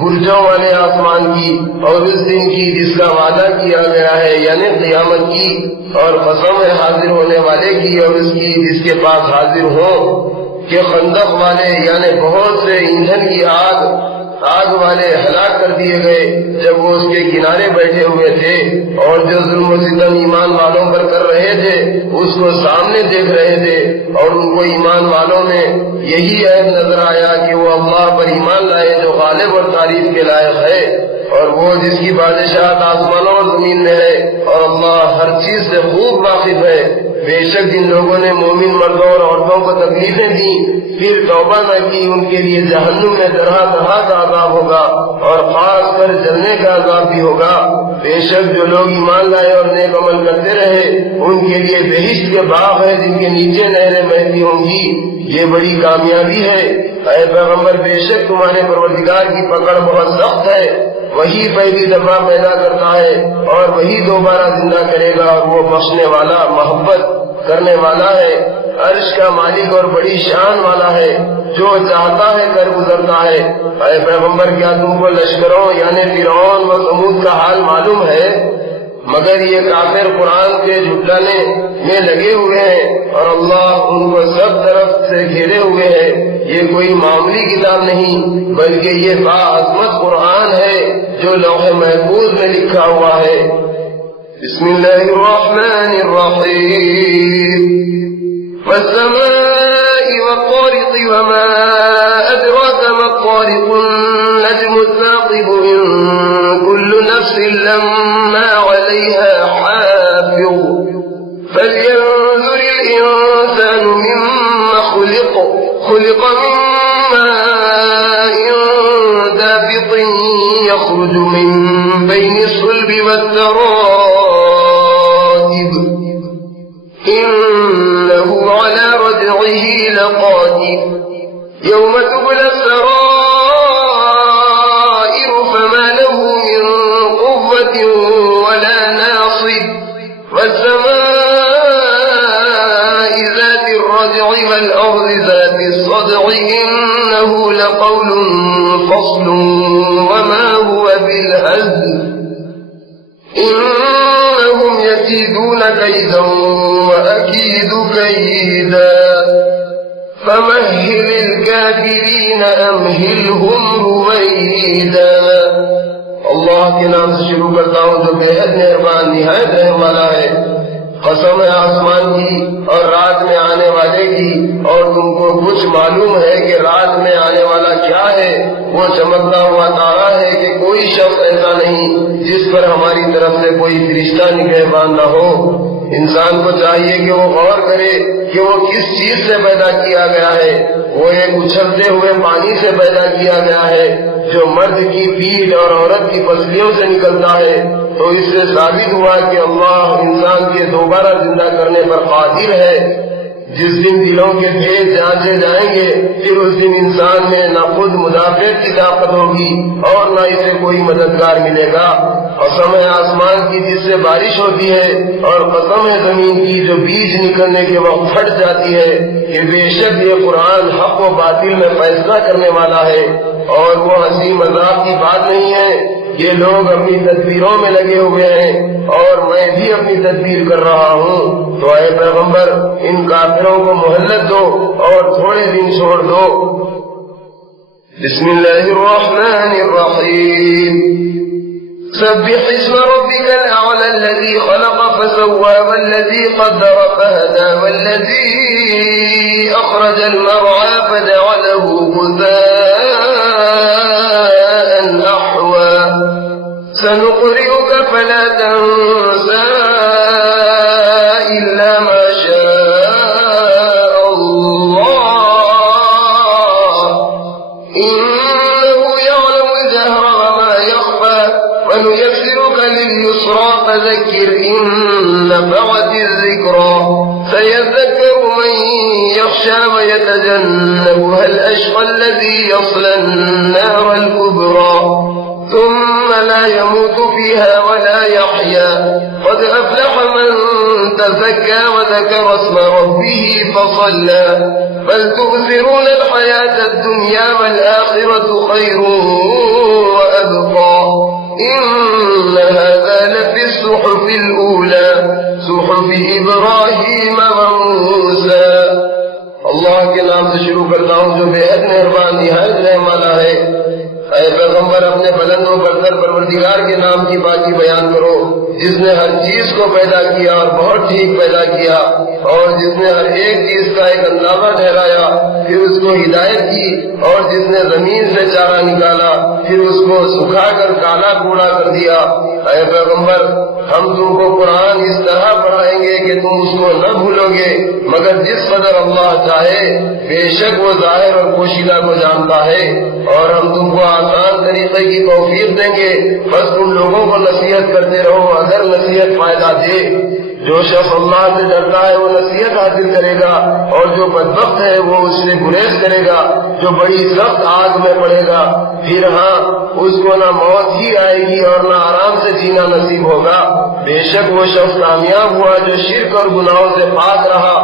برجوں والے آسمان کی اور اس دن کی جس کا وعدہ کیا گیا ہے یعنی قیامت کی، اور قسم ہے حاضر ہونے والے کی اور اس کی جس کے پاس حاضر ہو کہ خندق والے یعنی بہت سے ایندھن کی آگ والے ہلاک کر دیے گئے جب وہ اس کے کنارے بیٹھے ہوئے تھے، اور جو ظلم و ستم ایمان والوں پر کر رہے تھے اس کو سامنے دیکھ رہے تھے، اور ان کو ایمان والوں میں یہی عیب نظر آیا کہ وہ اللہ پر ایمان لائے جو غالب اور تعریف کے لائق ہے، اور وہ جس کی بادشاہت آسمانوں اور زمین میں ہے، اور اللہ ہر چیز سے خوب واقف ہے۔ بے شک جن لوگوں نے مومن مردوں اور عورتوں کو تکلیفیں دی پھر توبہ نہ کی ان کے لیے جہنم میں طرح طرح کا عذاب ہوگا اور خاص کر جلنے کا عذاب بھی ہوگا۔ بے شک جو لوگ ایمان لائے اور نیک عمل کرتے رہے ان کے لیے بہشت کے باغ ہے جن کے نیچے نہریں بہتی ہوں گی، یہ بڑی کامیابی ہے۔ اے پیغمبر بے شک تمہارے پروردگار کی پکڑ بہت سخت ہے، وہی پہلی دفعہ پیدا کرتا ہے اور وہی دوبارہ زندہ کرے گا، اور وہ بخشنے والا محبت کرنے والا ہے، عرش کا مالک اور بڑی شان والا ہے، جو چاہتا ہے کر گزرتا ہے۔ اے پیغمبر کیا تم کو لشکروں یعنی فرعون و ثمود کا حال معلوم ہے؟ مگر یہ کافر قرآن کے جھٹلانے میں لگے ہوئے ہیں اور اللہ ان کو سب طرف سے گھیرے ہوئے ہے۔ یہ کوئی معمولی کتاب نہیں بلکہ یہ باعظمت قرآن ہے جو لوح محفوظ میں لکھا ہوا ہے۔ بسم اللہ الرحمن الرحیم والسماء والطارق وما أدراك ما الطارق النجم الثاقب إن كل نفس لما عليها حافظ فلينظر الإنسان مما خلق من ماء دافق يخرج من بين الصلب والترائب إنه على رجعه لقادر يوم تبلى السرائر فما له من قوة ولا ناصب والسماء ذات الرجع والأرض ذات الصدع إنه لقول فصل وما هو بالهزل إنهم يكيدون كيدا وأكيد كيدا فمهل الكافرين أمهلهم رويدا. اللہ کے نام سے شروع کرتا ہوں جو بے حد مہربان نہایت رحم والا ہے. قسم ہے آسمان کی اور رات میں آنے والے کی، اور تم کو کچھ معلوم ہے کہ رات میں آنے والا کیا ہے؟ وہ چمکتا ہوا تارا ہے کہ کوئی شخص ایسا نہیں جس پر ہماری طرف سے کوئی فرشتہ نگہبان نہ ہو. انسان کو چاہیے کہ وہ غور کرے کہ وہ کس چیز سے پیدا کیا گیا ہے. وہ ایک اچھلتے ہوئے پانی سے پیدا کیا گیا ہے جو مرد کی پیٹھ اور عورت کی پسلیوں سے نکلتا ہے. تو اس سے ثابت ہوا کہ اللہ انسان کے دوبارہ زندہ کرنے پر قادر ہے. جس دن دلوں کے بھید جانچے جائیں گے پھر اس دن انسان میں نہ خود مدافعت کی طاقت ہوگی اور نہ اسے کوئی مددگار ملے گا. قسم ہے آسمان کی جس سے بارش ہوتی ہے، اور قسم ہے زمین کی جو بیج نکلنے کے وقت پھٹ جاتی ہے، کہ بے شک یہ قرآن حق و باطل میں فیصلہ کرنے والا ہے اور وہ ہنسی مذاق کی بات نہیں ہے. یہ لوگ اپنی تدبیروں میں لگے ہوئے ہیں اور میں بھی اپنی تدبیر کر رہا ہوں. تو اے پیغمبر ان کافروں کو مہلت دو اور تھوڑے دن چھوڑ دو. بسم اللہ الرحمن الرحیم. سبح اسم ربك الأعلى الذي خلق فسوى والذي قدر فهدى والذي أخرج المرعى فجعله غثاء أحوى سنقرئك فلا تنسى إلا ما شاء الله إنه يعلم الجهر وما يخفى ونيسرك لليسرى فذكر إن نفعت الذكرى سيذكر من يخشى ويتجنبها الأشقى الذي يصلى النار الكبرى ثم لا يموت فيها ولا يحيا قد أفلح من تزكى وذكر اسم ربه فصلى بل تؤثرون الحياة الدنيا والآخرة خير وأبقى إن هذا لفي الصحف الأولى صحف إبراهيم وموسى. اللہ کے نام سے شروع کرتا ہوں جو بے حد مہربان نہایت رحم والا ہے. اے پیغمبر اپنے بلند و برتر پروردگار کے نام کی باقی بیان کرو جس نے ہر چیز کو پیدا کیا اور بہت ٹھیک پیدا کیا، اور جس نے ہر ایک چیز کا ایک اندازہ ٹھہرایا پھر اس کو ہدایت کی، اور جس نے زمین سے چارہ نکالا پھر اس کو سکھا کر کالا کوڑا کر دیا. اے پیغمبر ہم تم کو قرآن اس طرح پڑھائیں گے کہ تم اس کو نہ بھولو گے مگر جس قدر اللہ چاہے. بے شک وہ ظاہر اور پوشیدہ کو جانتا ہے. اور ہم تم کو آسان طریقے کی توفیق دیں گے، بس تم لوگوں کو نصیحت کرتے رہو اگر نصیحت فائدہ دے. جو شخص اللہ سے ڈرتا ہے وہ نصیحت حاصل کرے گا، اور جو بدبخت ہے وہ اس سے گریز کرے گا جو بڑی سخت آگ میں پڑے گا. پھر ہاں اس کو نہ موت ہی آئے گی اور نہ آرام سے جینا نصیب ہوگا. بے شک وہ شخص کامیاب ہوا جو شرک اور گناہوں سے پاک رہا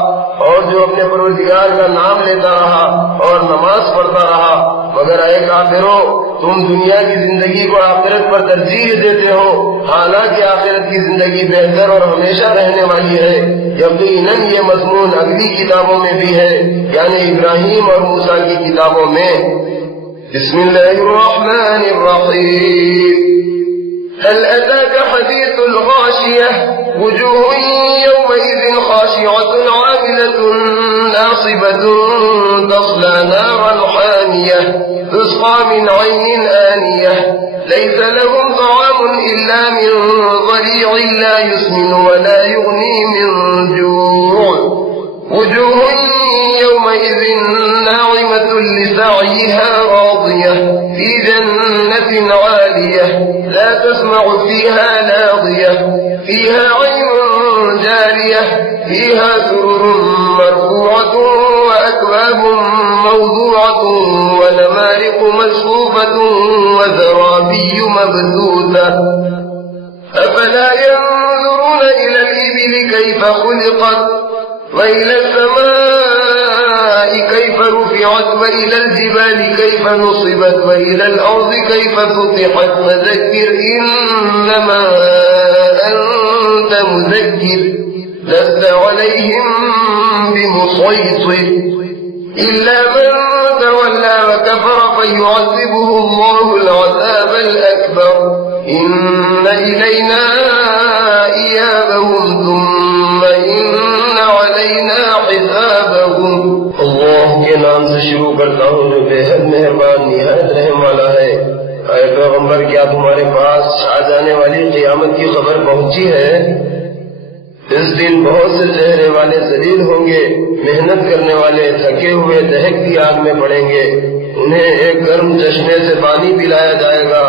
اور جو اپنے پروردگار کا نام لیتا رہا اور نماز پڑھتا رہا. مگر اے کافرو تم دنیا کی زندگی کو آخرت پر ترجیح دیتے ہو، حالانکہ آخرت کی زندگی بہتر اور ہمیشہ رہنے والی ہے. یقیناً یہ مضمون اگلی کتابوں میں بھی ہے، یعنی ابراہیم اور موسیٰ کی کتابوں میں. بسم اللہ الرحمن الرحیم. هل أتاك حديث الغاشية وجوه يومئذ خاشعة عاملة ناصبة تصلى نارا حامية تسقى من عين آنية ليس لهم طعام إلا من ضريع لا يسمن ولا يغني من جوع وجوه يومئذ ناعمة لسعيها راضية في جنة عالية لا تسمع فيها لاغية فيها عين جارية فيها سرر مرفوعة وأكواب موضوعة ونمارق مصفوفة وزرابي مبثوثة أفلا ينظرون إلى الإبل كيف خلقت وإلى السماء كيف رفعت وإلى الجبال كيف نصبت وإلى الأرض كيف سطحت فذكر إنما أنت مذكر لست عليهم بمسيطر إلا من تولى وكفر فيعذبه الله العذاب الأكبر إن إلينا إيابهم ثم إن علينا حسابهم اللہ کے نام سے شروع کرتا ہوں جو بے حد مہربان نہایت رحم والا ہے۔ اے پیغمبر کیا تمہارے پاس چھا جانے والی قیامت کی خبر پہنچی ہے؟ اس دن بہت سے چہرے والے ذلیل ہوں گے، محنت کرنے والے تھکے ہوئے دہکتی آگ میں پڑیں گے، انہیں ایک گرم چشمے سے پانی پلایا جائے گا،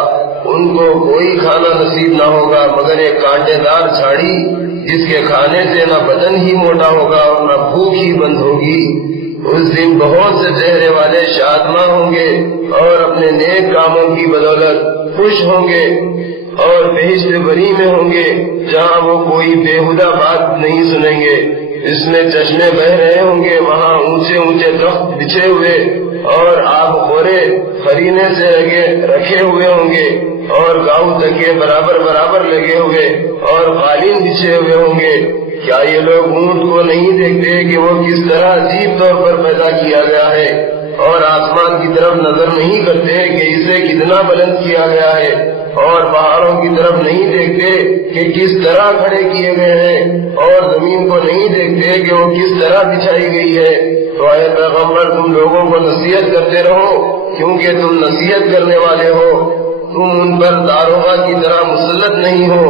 ان کو کوئی کھانا نصیب نہ ہوگا مگر ایک کانٹے دار جھاڑی جس کے کھانے سے نہ بدن ہی موٹا ہوگا اور نہ بھوک ہی بند ہوگی۔ اس دن بہت سے چہرے والے شادماں ہوں گے اور اپنے نیک کاموں کی بدولت خوش ہوں گے اور بہشت بری میں ہوں گے جہاں وہ کوئی بےہودہ بات نہیں سنیں گے۔ اس میں چشمے بہ رہے ہوں گے، وہاں اونچے اونچے درخت بچھے ہوئے اور آب خورے خرینے سے رکھے ہوئے ہوں گے اور گاؤں تکے برابر برابر لگے ہوئے اور قالین بچھے ہوئے ہوں گے۔ کیا یہ لوگ اونٹ کو نہیں دیکھتے کہ وہ کس طرح عجیب طور پر پیدا کیا گیا ہے، اور آسمان کی طرف نظر نہیں کرتے کہ اسے کتنا بلند کیا گیا ہے، اور پہاڑوں کی طرف نہیں دیکھتے کہ کس طرح کھڑے کیے گئے ہیں، اور زمین کو نہیں دیکھتے کہ وہ کس طرح بچھائی گئی ہے۔ تو اے پیغمبر تم لوگوں کو نصیحت کرتے رہو کیونکہ تم نصیحت کرنے والے ہو، تم ان پر داروغہ کی طرح مسلط نہیں ہو،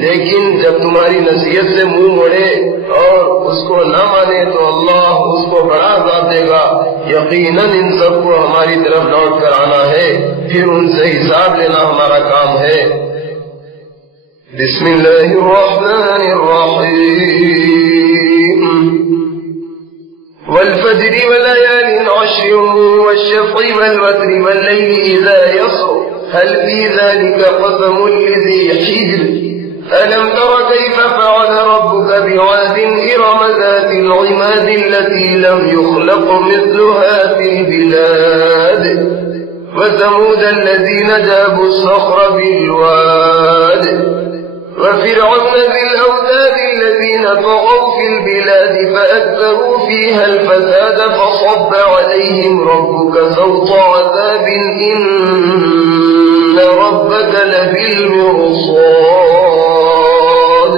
لیکن جب تمہاری نصیحت سے منہ موڑے اور اس کو نہ مانے تو اللہ اس کو بڑا عذاب دے گا۔ یقیناً ان سب کو ہماری طرف لوٹ کر آنا ہے، پھر ان سے حساب لینا ہمارا کام ہے۔ بسم اللہ الرحمن الرحیم والفجر وليال عشر والشفع والوتر والليل إذا يسر هل في ذلك قسم لذي حجر ألم تر كيف فعل ربك بعاد إرم ذات العماد التي لم يخلق مثلها في البلاد وثمود الذين جابوا الصخر بالواد وفرعون ذي الأوتاد الذين طغوا في البلاد فأكثروا فيها الفساد فصب عليهم ربك سوط عذاب إن ربك لبالمرصاد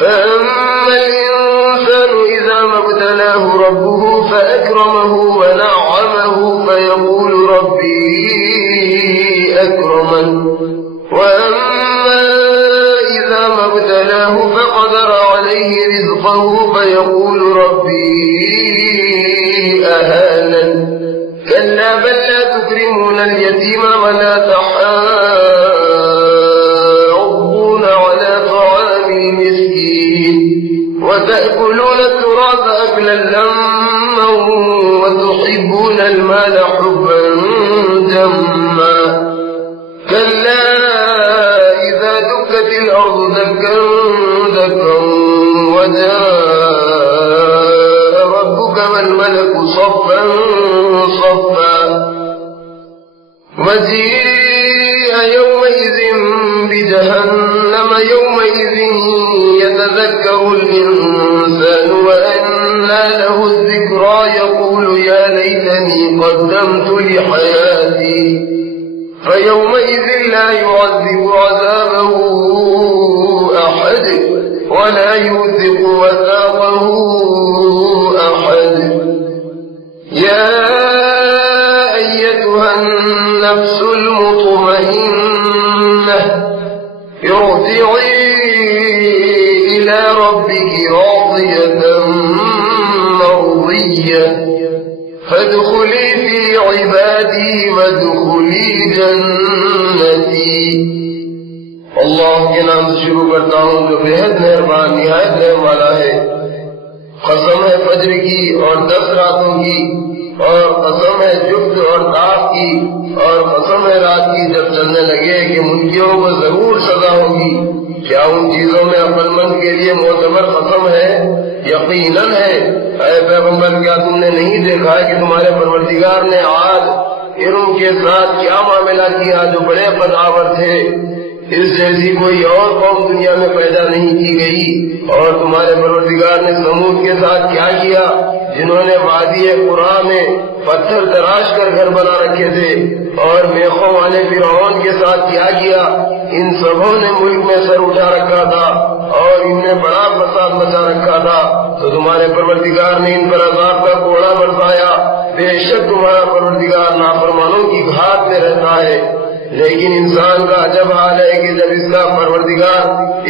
فأما الإنسان إذا ما ابتلاه ربه فأكرمه ونعمه فيقول ربي أكرمن وأما إذا ما ابتلاه فقدر عليه رزقه فيقول ربي أهانن كلا بل لا تكرمون اليتيم ولا تحاضون على طعام المسكين وتأكلون التراث أكلا لما وتحبون المال حبا جما كلا إذا دكت الأرض دكا دكا وجاء ربك والملك صفا صفا وجيء يومئذ بجهنم يومئذ يتذكر الإنسان وأنى له الذكرى يقول يا ليتني قدمت لحياتي فيومئذ لا يعذب عذابه أحد ولا يوثق وثاقه أحد يا أيتها النفس المطمئنة ارجعي إلى ربك راضية مرضية فادخلي في عبادي وادخلي جنتي. اللہ کے نام سے شروع کرتا ہوں جو بےحد مہربان نہایت رحم والا ہے. قسم ہے فجر کی اور 10 راتوں کی، اور قسم ہے جفت اور طاق کی، اور قسم ہے رات کی جب چلنے لگے کہ منکروں کو ضرور سزا ہوگی. کیا ان چیزوں میں عقل مند کے لیے معتبر قسم ہے؟ یقیناً ہے. اے پیغمبر کیا تم نے نہیں دیکھا کہ تمہارے پروردگار نے عاد ارم کے ساتھ کیا معاملہ کیا جو بڑے قدآور تھے؟ اس جیسی کوئی اور قوم دنیا میں پیدا نہیں کی گئی. اور تمہارے پروردگار نے سمود کے ساتھ کیا کیا جنہوں نے وادی قرا میں پتھر تراش کر گھر بنا رکھے تھے. اور میخوں والے فرعون کے ساتھ کیا کیا؟ ان سبوں نے ملک میں سر اٹھا رکھا تھا اور ان نے بڑا فساد مچا رکھا تھا. تو تمہارے پروردگار نے ان پر عذاب کا کوڑا برسایا. بے شک تمہارا پروردگار نافرمانوں کی گھاٹ میں رہتا ہے. لیکن انسان کا عجب حال ہے کہ جب اس کا پروردگار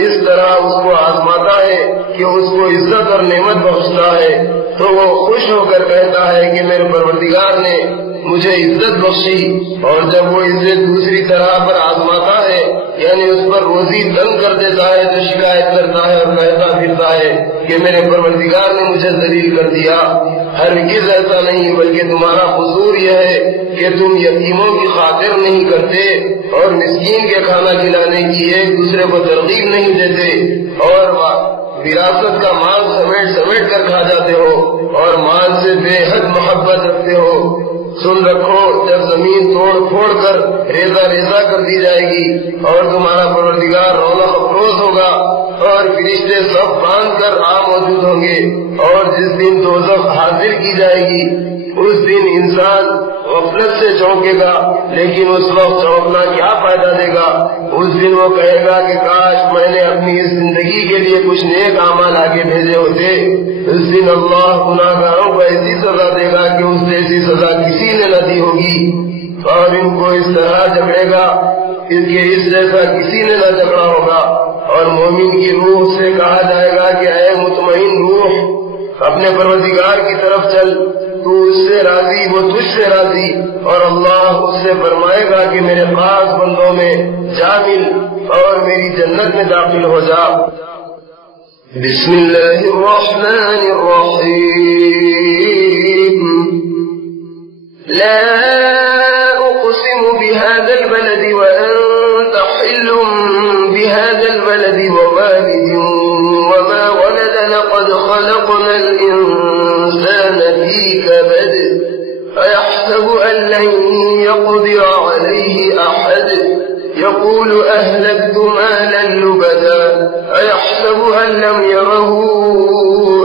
اس طرح اس کو آزماتا ہے کہ اس کو عزت اور نعمت بخشتا ہے تو وہ خوش ہو کر کہتا ہے کہ میرے پروردگار نے مجھے عزت بخشی. اور جب وہ اسے دوسری طرح پر آزماتا ہے یعنی اس پر روزی تنگ کر دیتا ہے تو شکایت کرتا ہے اور کہتا پھرتا ہے کہ میرے پروردگار نے مجھے ذلیل کر دیا. ہرگز ایسا نہیں، بلکہ تمہارا قصور یہ ہے کہ تم یتیموں کی خاطر نہیں کرتے اور مسکین کے کھانا کھلانے کی ایک دوسرے کو ترغیب نہیں دیتے اور وراثت کا مال سمیٹ کر کھا جاتے ہو اور مال سے بے حد محبت رکھتے ہو. سن رکھو، جب زمین توڑ پھوڑ کر ریزہ ریزہ کر دی جائے گی اور تمہارا پروردگار رونق افروز ہوگا اور فرشتے سب باندھ کر موجود ہوں گے، اور جس دن دوزخ حاضر کی جائے گی اس دن انسان غفلت سے چونکے گا، لیکن اس وقت چونکنا کیا فائدہ دے گا؟ اس دن وہ کہے گا کہ کاش میں نے اپنی اس زندگی کے لیے کچھ نیک اعمال آگے بھیجے ہوتے. اس دن اللہ گناہگاروں کو ایسی سزا دے گا کہ اس جیسی سزا کسی نے نہ دی ہوگی، اور ان کو اس طرح جکڑے گا اس جیسا کسی نے نہ جکڑا ہوگا. اور مومن کی روح سے کہا جائے گا کہ اے مطمئن روح، اپنے پروردگار کی طرف چل، تو اس سے راضی وہ تجھ سے راضی. اور اللہ اس سے فرمائے گا کہ میرے خاص بندوں میں جا مل اور میری جنت میں داخل ہو جا. بسم اللہ الرحمن الرحیم. لا اقسم بهذا البلد وانت حل بهذا البلد ووالد وما ولد لقد خلقنا الإنسان في كبد أيحسب أن لن يقدر عليه أحد يقول أهلكت مالا لبدا أيحسب أن لم يره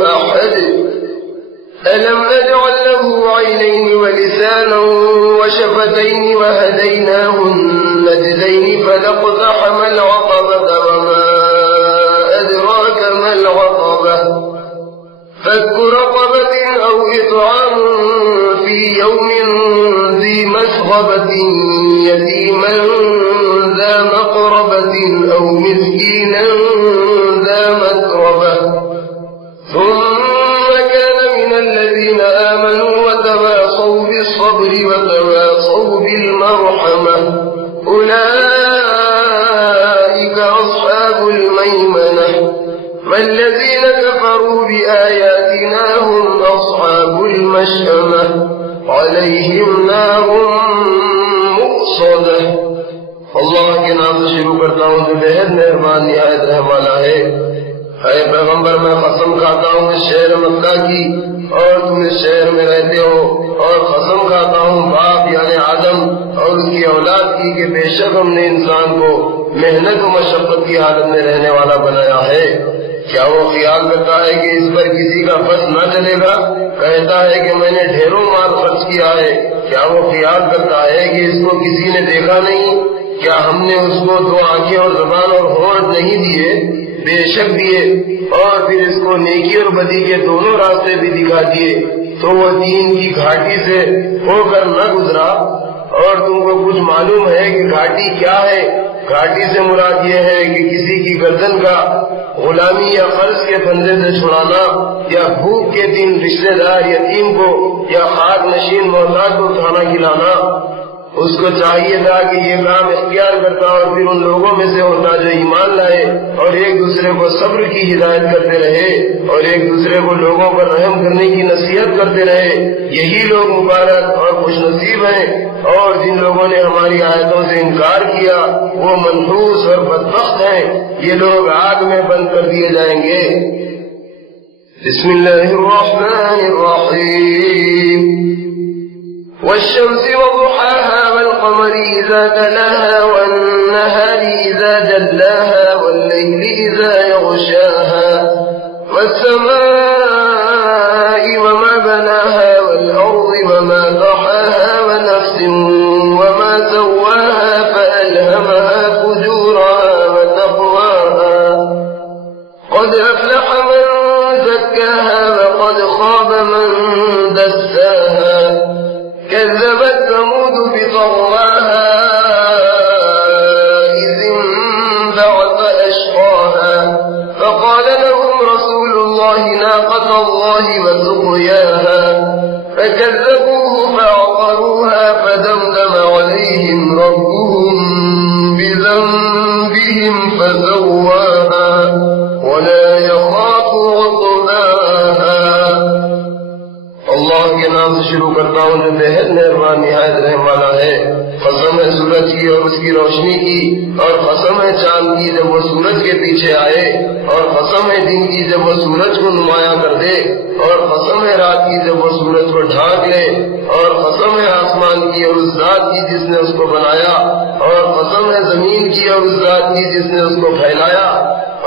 أحد ألم نجعل له عينين ولسانا وشفتين وهديناه النجدين فلاقتحم العقبة وما أدراك ما العقبة فك رقبة أو إطعام في يوم ذي مسغبة يتيما ذا مقربة أو مسكينا ذا متربة ثم كان من الذين آمنوا وتواصوا بالصبر وتواصوا بالمرحمة أولئك أصحاب الميمنة والذين كفروا بآياتنا هم أصحاب المشأمة عليهم نار مؤصدة. اللہ کے نام سے شروع کرتا ہوں جو بےحد مہربان نہایت رحم والا ہے. اے پیغمبر میں قسم کھاتا ہوں اس شہر مکہ کی اور تم اس شہر میں رہتے ہو، اور قسم کھاتا ہوں باپ یعنی آدم اور اس کی اولاد کی کہ بے شک ہم نے انسان کو محنت و مشقت کی حالت میں رہنے والا بنایا ہے. کیا وہ خیال کرتا ہے کہ اس پر کسی کا بس نہ چلے گا؟ کہتا ہے کہ میں نے ڈھیروں مال خرچ کیا ہے. کیا وہ خیال کرتا ہے کہ اس کو کسی نے دیکھا نہیں؟ کیا ہم نے اس کو 2 آنکھیں اور زبان اور ہونٹ نہیں دیے؟ بے شک دیے، اور پھر اس کو نیکی اور بدی کے دونوں راستے بھی دکھا دیے، تو وہ دین کی گھاٹی سے ہو کر نہ گزرا۔ اور تم کو کچھ معلوم ہے کہ گھاٹی کیا ہے؟ گھاٹی سے مراد یہ ہے کہ کسی کی گردن کا غلامی یا قرض کے پھندے سے چھڑانا، یا بھوک کے دن رشتہ دار یتیم کو یا خاک نشین محتاج کو کھانا کھلانا۔ اس کو چاہیے تھا کہ یہ کام اختیار کرتا اور پھر ان لوگوں میں سے ہوتا جو ایمان لائے اور ایک دوسرے کو صبر کی ہدایت کرتے رہے اور ایک دوسرے کو لوگوں پر رحم کرنے کی نصیحت کرتے رہے۔ یہی لوگ مبارک اور خوش نصیب ہیں، اور جن لوگوں نے ہماری آیتوں سے انکار کیا وہ منحوس اور بدبخت ہیں، یہ لوگ آگ میں بند کر دیے جائیں گے۔ بسم اللہ الرحمن الرحیم۔ والشمس وضحاها والقمر إذا تلاها والنهار إذا جلاها والليل إذا يغشاها والسماء وما بناها والأرض وما طحاها ونفس وما سواها فألهمها فجورها وتقواها قد أفلح من زكاها وقد خاب من دساها كذبت ثمود بطغواها إذ انبعث أشقاها فقال لهم رسول الله ناقة الله وسقياها فكذبوه فعقروها فدمدم عليهم ربهم بذنبهم فسواها ولا يخاف عقباها۔ اللہ کے نام سے شروع کرتا ہوں جو بےحد مہربان نہایت رحم والا ہے۔ قسم ہے سورج کی اور اس کی روشنی کی، اور قسم ہے چاند کی جب وہ سورج کے پیچھے آئے، اور قسم ہے دن کی جب وہ سورج کو نمایاں کر دے، اور قسم ہے رات کی جب وہ سورج کو ڈھانک لے، اور قسم ہے آسمان کی اور اس ذات کی جس نے اس کو بنایا، اور قسم ہے زمین کی اور اس ذات کی جس نے اس کو پھیلایا،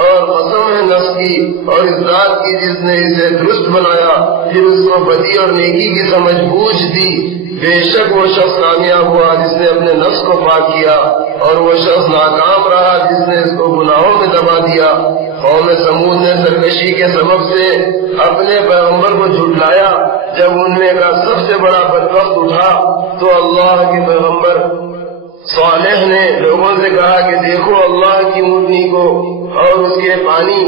اور قسم ہے نفس کی اور اس ذات کی جس نے اسے درست بنایا، پھر اس کو بدی اور نیکی کی سمجھ بوجھ دی۔ بے شک وہ شخص کامیاب ہوا جس نے اپنے نفس کو پاک کیا، اور وہ شخص ناکام رہا جس نے اس کو گناہوں میں دبا دیا۔ قوم سمود نے سرکشی کے سبب سے اپنے پیغمبر کو جھٹلایا۔ جب ان میں کا سب سے بڑا بدبخت اٹھا تو اللہ کے پیغمبر صالح نے لوگوں سے کہا کہ دیکھو اللہ کی اونٹنی کو اور اس کے پانی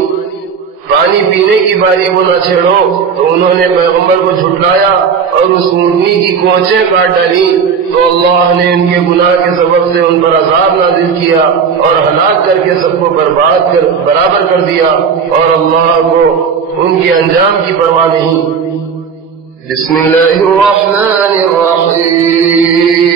پینے کی باری کو نہ چھیڑو، تو انہوں نے پیغمبر کو جھٹلایا اور اس اونٹنی کی کونچیں کاٹ ڈالی، تو اللہ نے ان کے گناہ کے سبب سے ان پر عذاب نازل کیا اور ہلاک کر کے سب کو برابر کر دیا، اور اللہ کو ان کے انجام کی پرواہ نہیں۔ بسم اللہ الرحمن الرحیم۔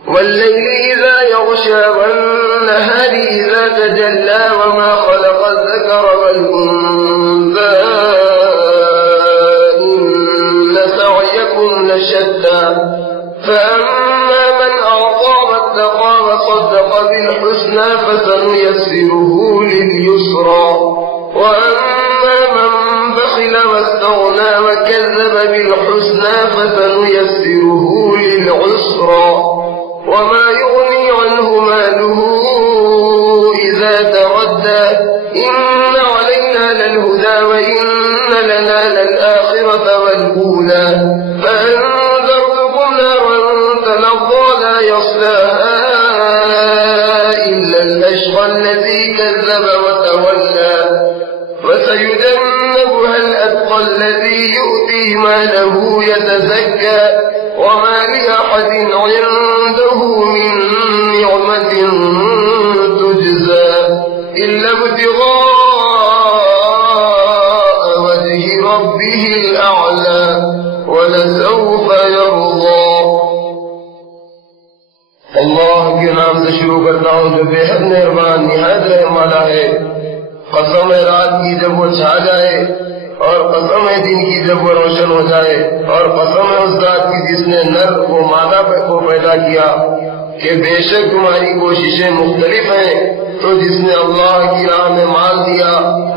والليل إذا يغشى والنهار إذا تجلى وما خلق الذكر والأنثى إن سعيكم لشتى فأما من أعطى واتقى وصدق بالحسنى فسنيسره لليسرى وأما من بخل واستغنى وكذب بالحسنى فسنيسره للعسرى وما يغني عنه ماله إذا تردى إن علينا للهدى وإن لنا للآخرة والأولى فأنذرتكم نارا تلظى لا يصلاها إلا الأشقى الذي كذب وتولى وسيجنبها الأتقى الذي يؤتي ماله يتزكى وما لأحد عنده من نعمة تجزى إلا ابتغاء وجه ربه الأعلى ولسوف يرضى۔ اللہ کے نام سے شروع کرتا ہوں جو بے حد مہربان نہایت رحم والا ہے۔ قسم ہے رات کی جب وہ چھا جائے، اور قسم ہے دن کی جب وہ روشن ہو جائے، اور قسم ہے اس ذات کی جس نے نر و مادہ کو پیدا کیا، کہ بے شک تمہاری کوششیں مختلف ہیں، تو جس نے اللہ کی راہ میں مال دیا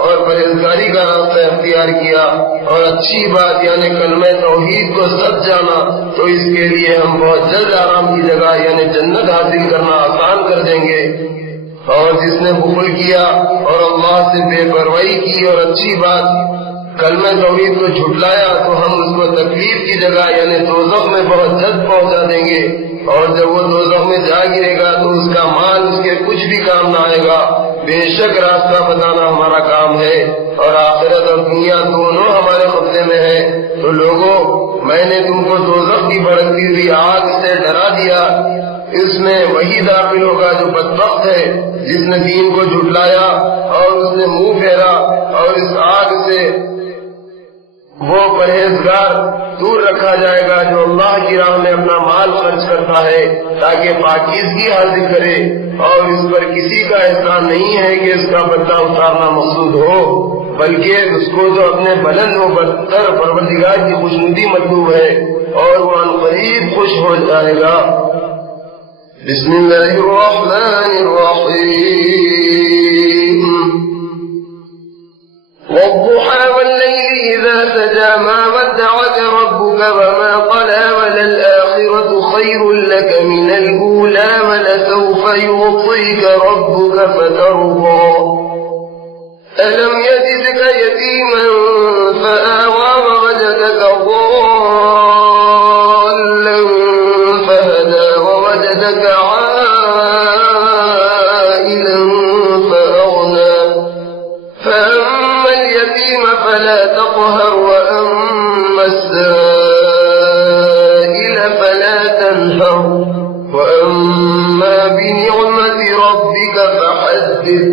اور پرہیزگاری کا راستہ اختیار کیا اور اچھی بات یعنی کلمہ توحید کو سچ جانا، تو اس کے لیے ہم بہت جلد آرام کی جگہ یعنی جنت حاصل کرنا آسان کر دیں گے۔ اور جس نے بخل کیا اور اللہ سے بے پرواہی کی اور اچھی بات کلمہ توحید کو جھٹلایا تو ہم اس کو تکلیف کی جگہ یعنی دوزخ میں بہت جلد پہنچا دیں گے، اور جب وہ دوزخ میں جا گرے گا تو اس کا مال اس کے کچھ بھی کام نہ آئے گا۔ بے شک راستہ بتانا ہمارا کام ہے، اور آخرت اور دنیا دونوں ہمارے قبضے میں ہے۔ تو لوگوں، میں نے تم کو دوزخ کی بھڑکتی ہوئی آگ سے ڈرا دیا، اس میں وہی داخل ہوگا جو بدبخت ہے، جس نے دین کو جھٹلایا اور اس نے منہ پھیرا، اور اس آگ سے وہ پرہیزگار دور رکھا جائے گا جو اللہ کی راہ میں اپنا مال خرچ کرتا ہے تاکہ پاکیزگی حاصل کرے، اور اس پر کسی کا احسان نہیں ہے کہ اس کا بدلہ اتارنا مقصود ہو، بلکہ اس کو جو اپنے بلند و برتر پروردگار کی خوشنودی مطلوب ہے، اور وہ عنقریب خوش ہو جائے گا۔ بسم اللہ الرحمن الرحیم۔ والضحى والليل إذا سجى ما ودعك ربك وما قلى وللآخرة خير لك من الأولى ولسوف يعطيك ربك فترضى ألم يجدك يتيما فآوى ووجدك ضالا فهدى ووجدك عائلا فأغنى فأما اليتيم فلا تقهر وأما السائل فلا تنهر وأما بنعمة ربك فحدث۔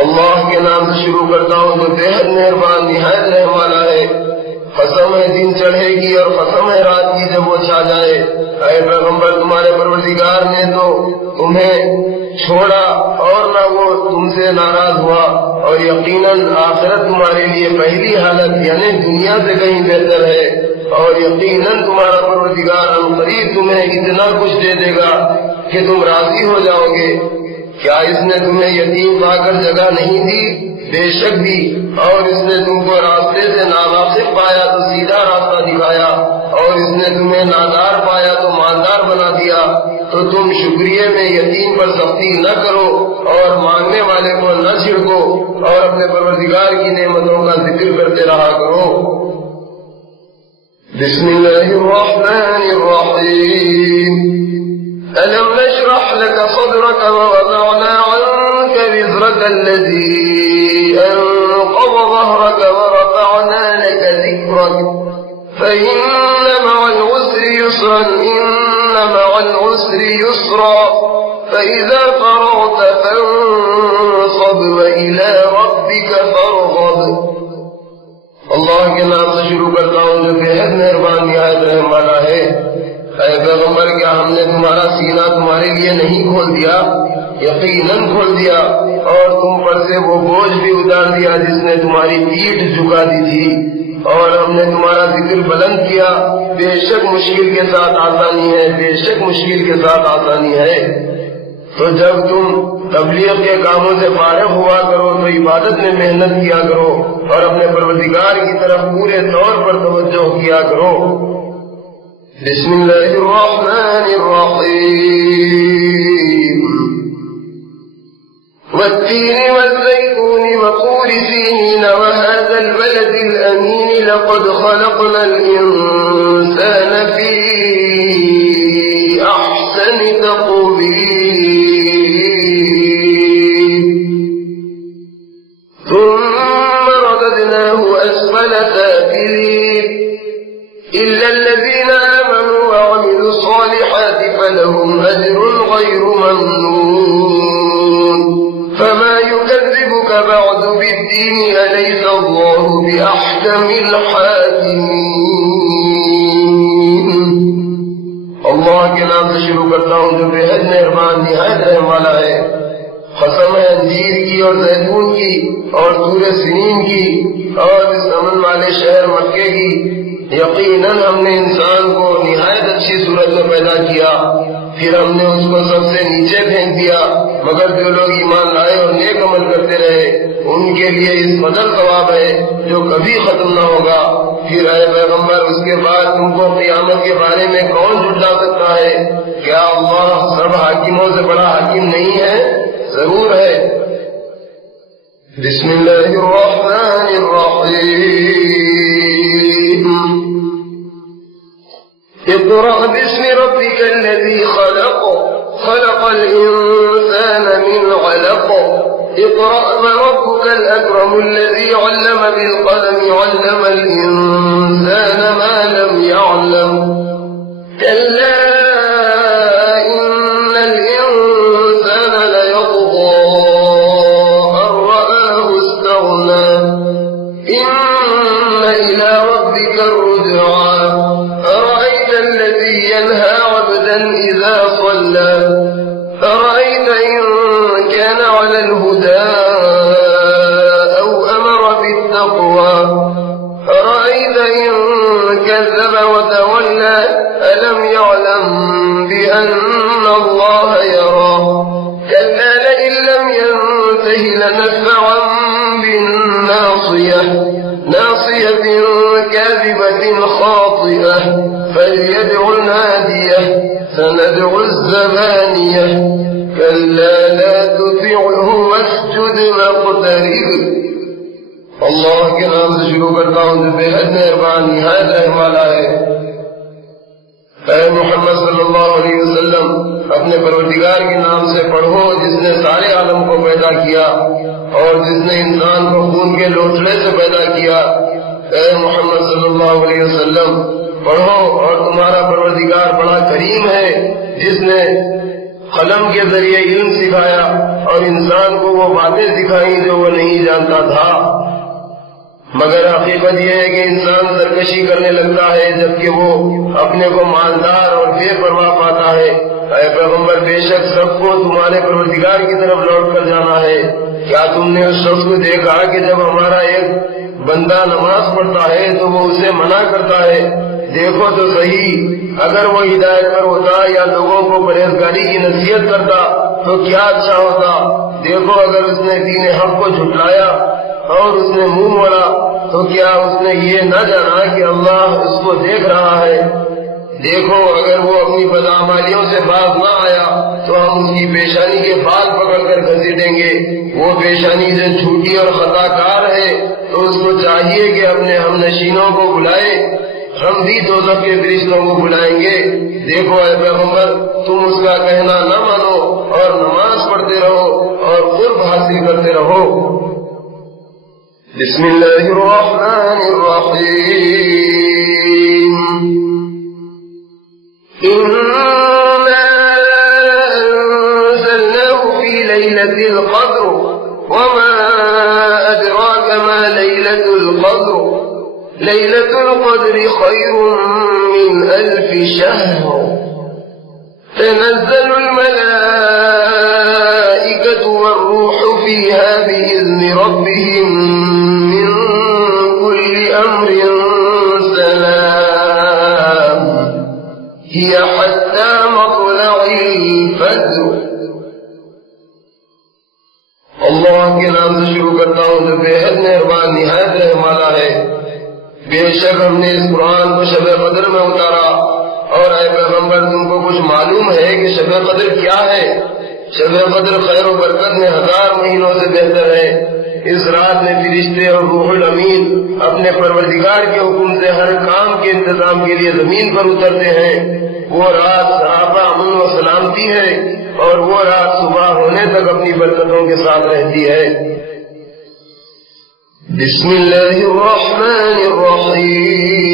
اللہ کے نام سے شروع کرتا ہوں جو بےحد مہربان نہایت رحم والا ہے۔ قسم ہے دن چڑھے گی اور قسم ہے رات کی جب وہ چھا جائے۔ اے پیغمبر، تمہارے پروردگار نے تو تمہیں چھوڑا اور نہ وہ تم سے ناراض ہوا، اور یقیناً آخرت تمہارے لیے پہلی حالت یعنی دنیا سے کہیں بہتر ہے، اور یقیناً تمہارا پروردگار عنقریب تمہیں اتنا کچھ دے دے گا کہ تم راضی ہو جاؤ گے۔ کیا اس نے تمہیں یتیم پا کر جگہ نہیں دی؟ بے شک دی، اور اس نے تم کو راستے سے ناواقف پایا تو سیدھا راستہ دکھایا، اور اس نے تمہیں نادار پایا تو مالدار بنا دیا۔ تو تم شکریہ میں یتیم پر سختی نہ کرو اور مانگنے والے کو نہ چھڑکو، اور اپنے پروردگار کی نعمتوں کا ذکر کرتے رہا کرو۔ بسم اللہ الرحمن الرحیم۔ ألم نشرح لك صدرك ووضعنا عنك وزرك الذي أنقض ظهرك ورفعنا لك ذكرك فإن مع العسر يسرا إن مع العسر يسرا فإذا فرغت فانصب وإلى ربك فارغب۔ اللہ کے نام سے شروع کرتا ہوں جو بےحد مہربان نہایت رحم والا ہے۔ اے پیغمبر، کیا ہم نے تمہارا سینہ تمہارے لیے نہیں کھول دیا؟ یقیناً کھول دیا، اور تم پر سے وہ بوجھ بھی اتار دیا جس نے تمہاری پیٹھ جھکا دی تھی، اور ہم نے تمہارا ذکر بلند کیا۔ بے شک مشکل کے ساتھ آسانی ہے، بے شک مشکل کے ساتھ آسانی ہے۔ تو جب تم تبلیغ کے کاموں سے فارغ ہوا کرو تو عبادت میں محنت کیا کرو، اور اپنے پروردگار کی طرف پورے طور پر توجہ کیا کرو۔ بسم اللہ الرحمن الرحیم۔ والتین والزیتون وطور سینین وهذا البلد الأمین لقد خلقنا الإنسان في أحسن تقويم ثم رددناه أسفل سافلين إلا الذين آمنوا وعملوا الصالحات فلهم أجر غير ممنون فما يكذبك بعد بالدين أليس الله بأحكم الحاكمين۔ اللہ کے نام سے شروع کرتا ہوں جو بےحد مہربان نہایت رحم والا ہے۔ قسم ہے انجیر کی اور زیتون کی اور طور سنین کی اور اس امن والے شہر مکے کی یقیناً ہم نے انسان کو نہایت اچھی صورت میں پیدا کیا، پھر ہم نے اس کو سب سے نیچے پھینک دیا، مگر جو لوگ ایمان لائے اور نیک عمل کرتے رہے ان کے لیے اس قدر ثواب ہے جو کبھی ختم نہ ہوگا۔ پھر اے پیغمبر اس کے بعد تم کو قیامت کے بارے میں کون جھٹلا سکتا ہے؟ کیا اللہ سب حاکموں سے بڑا حاکم نہیں ہے؟ ضرور ہے۔ بسم اللہ الرحمن الرحیم، اقرأ باسم ربك الذي خلق، خلق الإنسان من علق، اقرأ وربك الأكرم الذي علم بالقلم، علم الإنسان ما لم يعلم، كلا إن الإنسان ليطغى أن رآه استغنى، إن إلى ربك الرجعى، أرأيت الذي ينهى عبدا إذا صلى، أرأيت إن كان على الهدى أو أمر بالتقوى، أرأيت إن كذب وتولى، ألم يعلم بأن الله يرى، كلا لئن لم ينته لنسفعا بالناصية، ناصية كاذبة خاطئة، فليدع ناديه، سندع الزبانية، كلا لا تطعه واسجد واقترب۔ اللہ کے نام سے شروع کرتا ہوں جو بے حد مہربان نہایت رحم والا ہے۔ اے محمد صلی اللہ علیہ وسلم اپنے پروردگار کے نام سے پڑھو جس نے سارے عالم کو پیدا کیا اور جس نے انسان کو خون کے لوٹڑے سے پیدا کیا۔ اے محمد صلی اللہ علیہ وسلم پڑھو، اور تمہارا پروردگار بڑا کریم ہے جس نے قلم کے ذریعے علم سکھایا اور انسان کو وہ باتیں سکھائیں جو وہ نہیں جانتا تھا۔ مگر حقیقت یہ ہے کہ انسان سرکشی کرنے لگتا ہے جبکہ وہ اپنے کو مالدار اور بے پرواہ پاتا ہے۔ اے پیغمبر بے شک سب کو تمہارے پروردگار کی طرف لوٹ کر جانا ہے۔ کیا تم نے اس شخص کو دیکھا کہ جب ہمارا ایک بندہ نماز پڑھتا ہے تو وہ اسے منع کرتا ہے؟ دیکھو تو صحیح، اگر وہ ہدایت پر ہوتا یا لوگوں کو پرہیزگاری کی نصیحت کرتا تو کیا اچھا ہوتا۔ دیکھو اگر اس نے دین حق کو جھٹلایا اور اس نے منہ موڑا تو کیا اس نے یہ نہ جانا کہ اللہ اس کو دیکھ رہا ہے؟ دیکھو اگر وہ اپنی بدعمالیوں سے باز نہ آیا تو ہم اس کی پیشانی کے بال پکڑ کر گھسیٹیں گے۔ وہ پیشانی جو جھوٹی اور خطا کار ہے تو اس کو چاہیے کہ اپنے ہم نشینوں کو بلائے، ہم بھی دوزخ کے فرشتوں کو بلائیں گے۔ دیکھو اے پیغمبر تم اس کا کہنا نہ مانو اور نماز پڑھتے رہو اور قرب حاصل کرتے رہو۔ بسم اللہ الرحمن الرحیم، إنا أنزلناه في ليلة القدر وما أدراك ما ليلة القدر، ليلة القدر خير من 1000 شهر، تنزل الملائكة والروح فيها بإذن ربهم من كل أمر سلام، هي حتى مطلع الفجر۔ اللہ کے نام سے شروع کرتا ہوں جو بے حد مہربان نہایت رحم والا ہے۔ بے شک ہم نے اس قرآن کو شب قدر میں اتارا، اور اے پیغمبر تم کو کچھ معلوم ہے کہ شب قدر کیا ہے؟ شب قدر خیر و برکت میں 1000 مہینوں سے بہتر ہے۔ اس رات میں فرشتے اور روح الامین اپنے پروردگار کے حکم سے ہر کام کے انتظام کے لیے زمین پر اترتے ہیں۔ وہ رات صحابہ امن و سلامتی ہے اور وہ رات صبح ہونے تک اپنی برکتوں کے ساتھ رہتی ہے۔ بسم اللہ الرحمن الرحیم،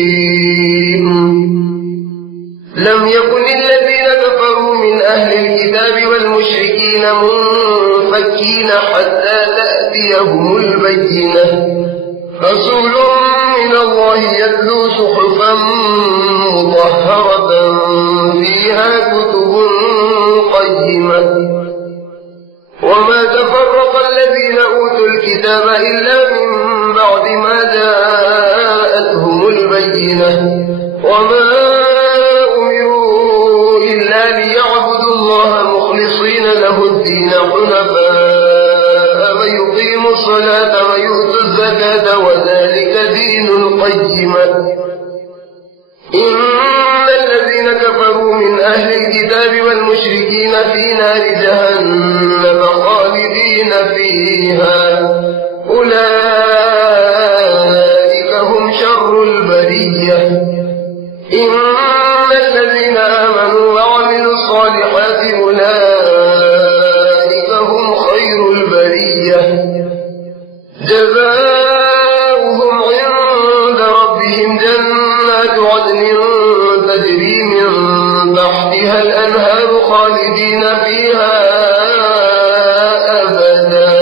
لم يكن الذين كفروا من أهل الكتاب والمشركين منفكين حتى تأتيهم البينة، رسول من الله يتلو صحفا مطهرة فيها كتب قيمة، وما تفرق الذين أوتوا الكتاب إلا من بعد ما جاءتهم البينة وما أمروا إلا ليعبدوا الله مخلصين له الدين حنفاء ويقيموا الصلاة ويؤتوا الزكاة وذلك دين القيمة إن الذين كفروا من أهل الكتاب والمشركين في نار جهنم خالدين فيها أولئك هم شر البرية إن الذين آمنوا وعملوا الصالحات أولئك هم خير البرية جزاؤهم عند ربهم جنات عدن تجري من تحتها الأنهار خالدين فيها أبدا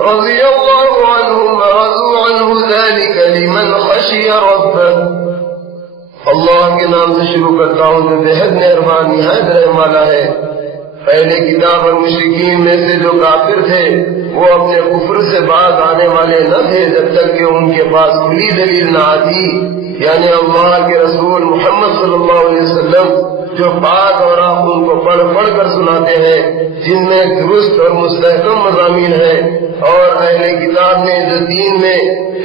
رضي الله عنهم ورضوا عنه ذلك لمن خشي ربه. اللہ کے نام سے شروع کرتا ہوں جو بےحد مہربان نہایت رحم والا ہے. پہلے کتاب اور مشرکین میں سے جو کافر تھے وہ اپنے کفر سے باز آنے والے نہ تھے جب تک کہ ان کے پاس کھلی دلیل نہ آتی، یعنی اللہ کے رسول محمد صلی اللہ علیہ وسلم جو پاک اور آپ ان کو پڑھ پڑھ کر سناتے ہیں، جن میں درست اور مستحکم مضامین ہیں. اور اہل کتاب نے جو دین میں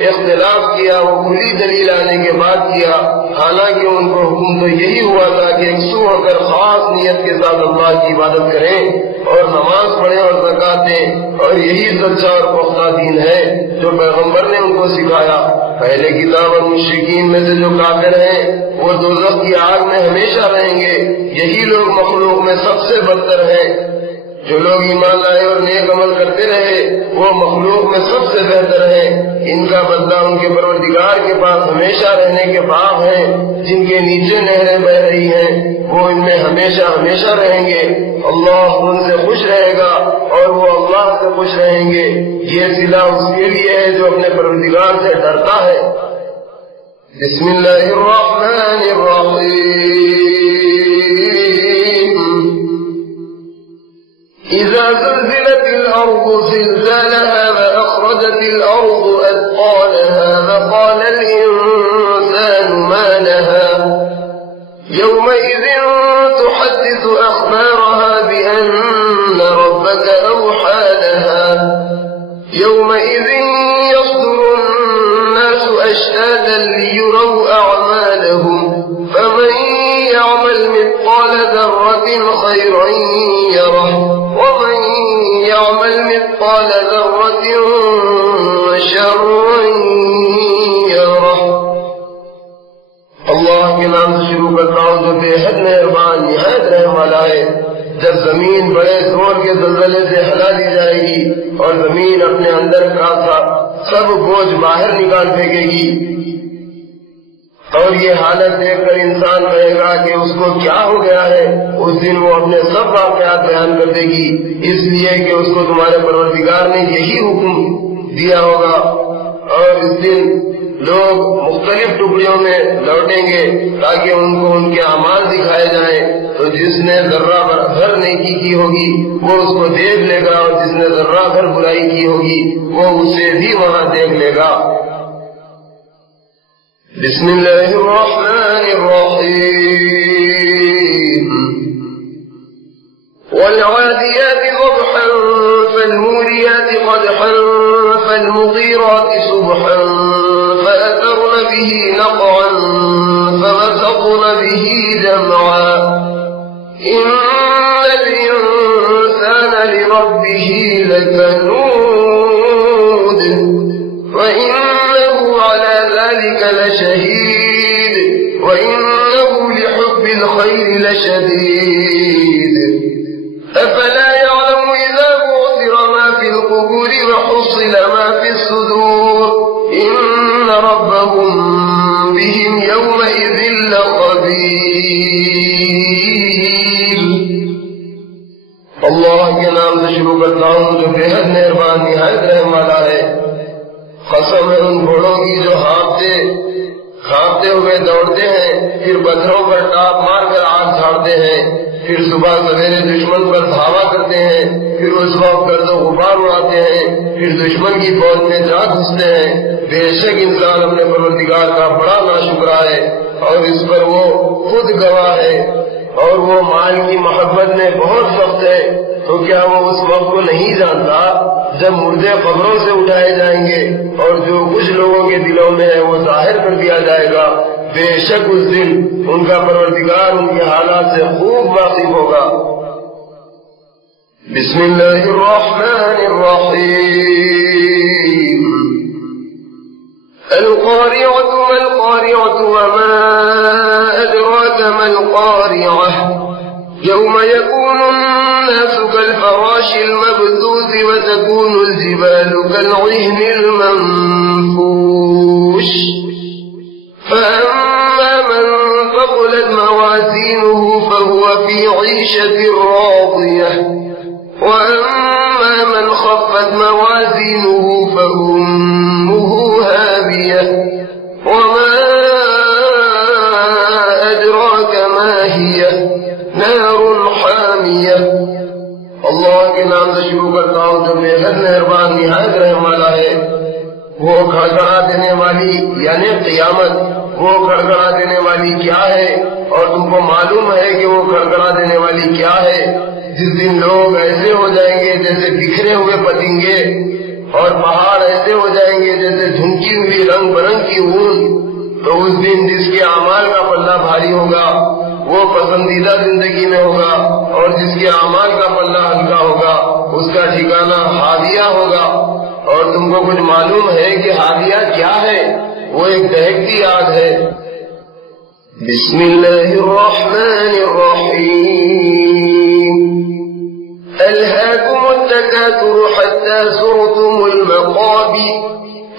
اختلاف کیا وہ کھلی دلیل آنے کے بعد کیا، حالانکہ ان کو حکم تو یہی ہوا تھا کہ یکسو ہو کر خاص نیت کے ساتھ اللہ کی عبادت کریں اور نماز پڑھیں اور زکات دیں، اور یہی سچا اور پختہ دین ہے جو پیغمبر نے ان کو سکھایا. پہلے کتاب اور مشرکین میں سے جو کافر ہیں وہ دوزخ کی آگ میں ہمیشہ رہیں گے. یہی لوگ مخلوق میں سب سے بدتر ہیں. جو لوگ ایمان لائے اور نیک عمل کرتے رہے وہ مخلوق میں سب سے بہتر ہیں. ان کا بدلہ ان کے پروردگار کے پاس ہمیشہ رہنے کے باغ ہیں جن کے نیچے نہریں بہ رہی ہیں، وہ ان میں ہمیشہ ہمیشہ رہیں گے. اللہ ان سے خوش رہے گا اور وہ اللہ سے خوش رہیں گے. یہ صلہ اس کے لیے ہے جو اپنے پروردگار سے ڈرتا ہے. بسم اللہ الرحمن الرحیم. إذا زلزلت الأرض زلزالها وأخرجت الأرض أثقالها وقال الإنسان ما لها يومئذ تحدث أخبارها بأن ربك أوحى لها يومئذ يصدر الناس أشتاتا ليروا أعمالهم فمن يعمل مثقال ذرة خيرا يره ومن يعمل مثقال ذرة شرا يره. اللہ کے نام سے شروع کرتا ہوں جو بےحد مہربان نہایت رحم والا ہے. جب زمین بڑے زور کے زلزلے سے ہلا دی جائے گی اور زمین اپنے اندر کا سب بوجھ باہر نکال پھینکے گی، اور یہ حالت دیکھ کر انسان کہے گا کہ اس کو کیا ہو گیا ہے. اس دن وہ اپنے سب واقعات بیان کر دے گی، اس لیے کہ اس کو تمہارے پروردگار نے یہی حکم دیا ہوگا. اور اس دن لوگ مختلف ٹکڑیوں میں لوٹیں گے تاکہ ان کو ان کے اعمال دکھائے جائیں. تو جس نے ذرہ بھر نیکی کی ہوگی وہ اس کو دیکھ لے گا، اور جس نے ذرہ بھر برائی کی ہوگی وہ اسے بھی وہاں دیکھ لے گا. بسم اللہ الرحمن الرحیم. والعادیات ضبحا فالموریات قدحا فالمغیرات صبحا فأثرن به نقعا فوسطن به جمعا إن الإنسان لربه لكنود وإنه على ذلك لشهيد وإنه لحب الخير لشديد أفلا يعلم إذا بعثر ما في القبور وحصل ما في الصدور إن ربهم بهم يومئذ لخبير. اللہ کے نام سے شروع کرتا ہوں جو بےحد مہربان نہایت رحم والا ہے. قسم ہے ان گھوڑوں کی جو ہانپتے ہوئے دوڑتے ہیں پھر پتھروں پر ٹاپ مار کر آگ جھاڑتے ہیں. پھر صبح سویرے دشمن پر دھاوا کرتے ہیں، پھر اس وقت گرد و غبار اڑاتے ہیں، پھر دشمن کی فوج میں جا گھستے ہیں۔ بے شک انسان اپنے پروردگار کا بڑا ناشکرا ہے اور اس پر وہ خود گواہ ہے، اور وہ مال کی محبت میں بہت سخت ہے۔ تو کیا وہ اس وقت کو نہیں جانتا جب مردے قبروں سے اٹھائے جائیں گے اور جو کچھ لوگوں کے دلوں میں ہے وہ ظاہر کر دیا جائے گا؟ بے شک اس دن ان کا پروردگار ان کے حالات سے خوب واقف ہوگا۔ بسم اللہ الرحمن الرحیم۔ القارعة ما القارعة وما أدراك ما القارعة يوم يكون الناس كالفراش المبثوث وتكون الجبال كالعهن المنفوش فأما من ثقلت موازينه فهو في عيشة راضية وأما من خفت موازينه فأمه هاوية وما أدراك ما هي نار حامیہ۔ اللہ کے نام سے شروع کرتا ہوں جو بے حد مہربان نہایت رحم والا ہے۔ وہ کھڑکھڑا دینے والی یعنی قیامت، وہ کھڑکھڑا دینے والی کیا ہے اور تم کو معلوم ہے کہ وہ کھڑکھڑا دینے والی کیا ہے؟ جس دن لوگ ایسے ہو جائیں گے جیسے بکھرے ہوئے پتنگے، اور پہاڑ ایسے ہو جائیں گے جیسے جھنکی ہوئی رنگ برنگ کی اون۔ تو اس دن جس کے اعمال کا پلہ بھاری ہوگا وہ پسندیدہ زندگی میں ہوگا، اور جس کے اعمال کا پلہ ہلکا ہوگا اس کا ٹھکانہ ہاویہ ہوگا۔ اور تم کو کچھ معلوم ہے کہ ہاویہ کیا ہے؟ وہ ایک دہکتی آگ ہے۔ بسم اللہ الرحمن الرحیم۔ الہاکم التکاثر حتی زرتم المقابر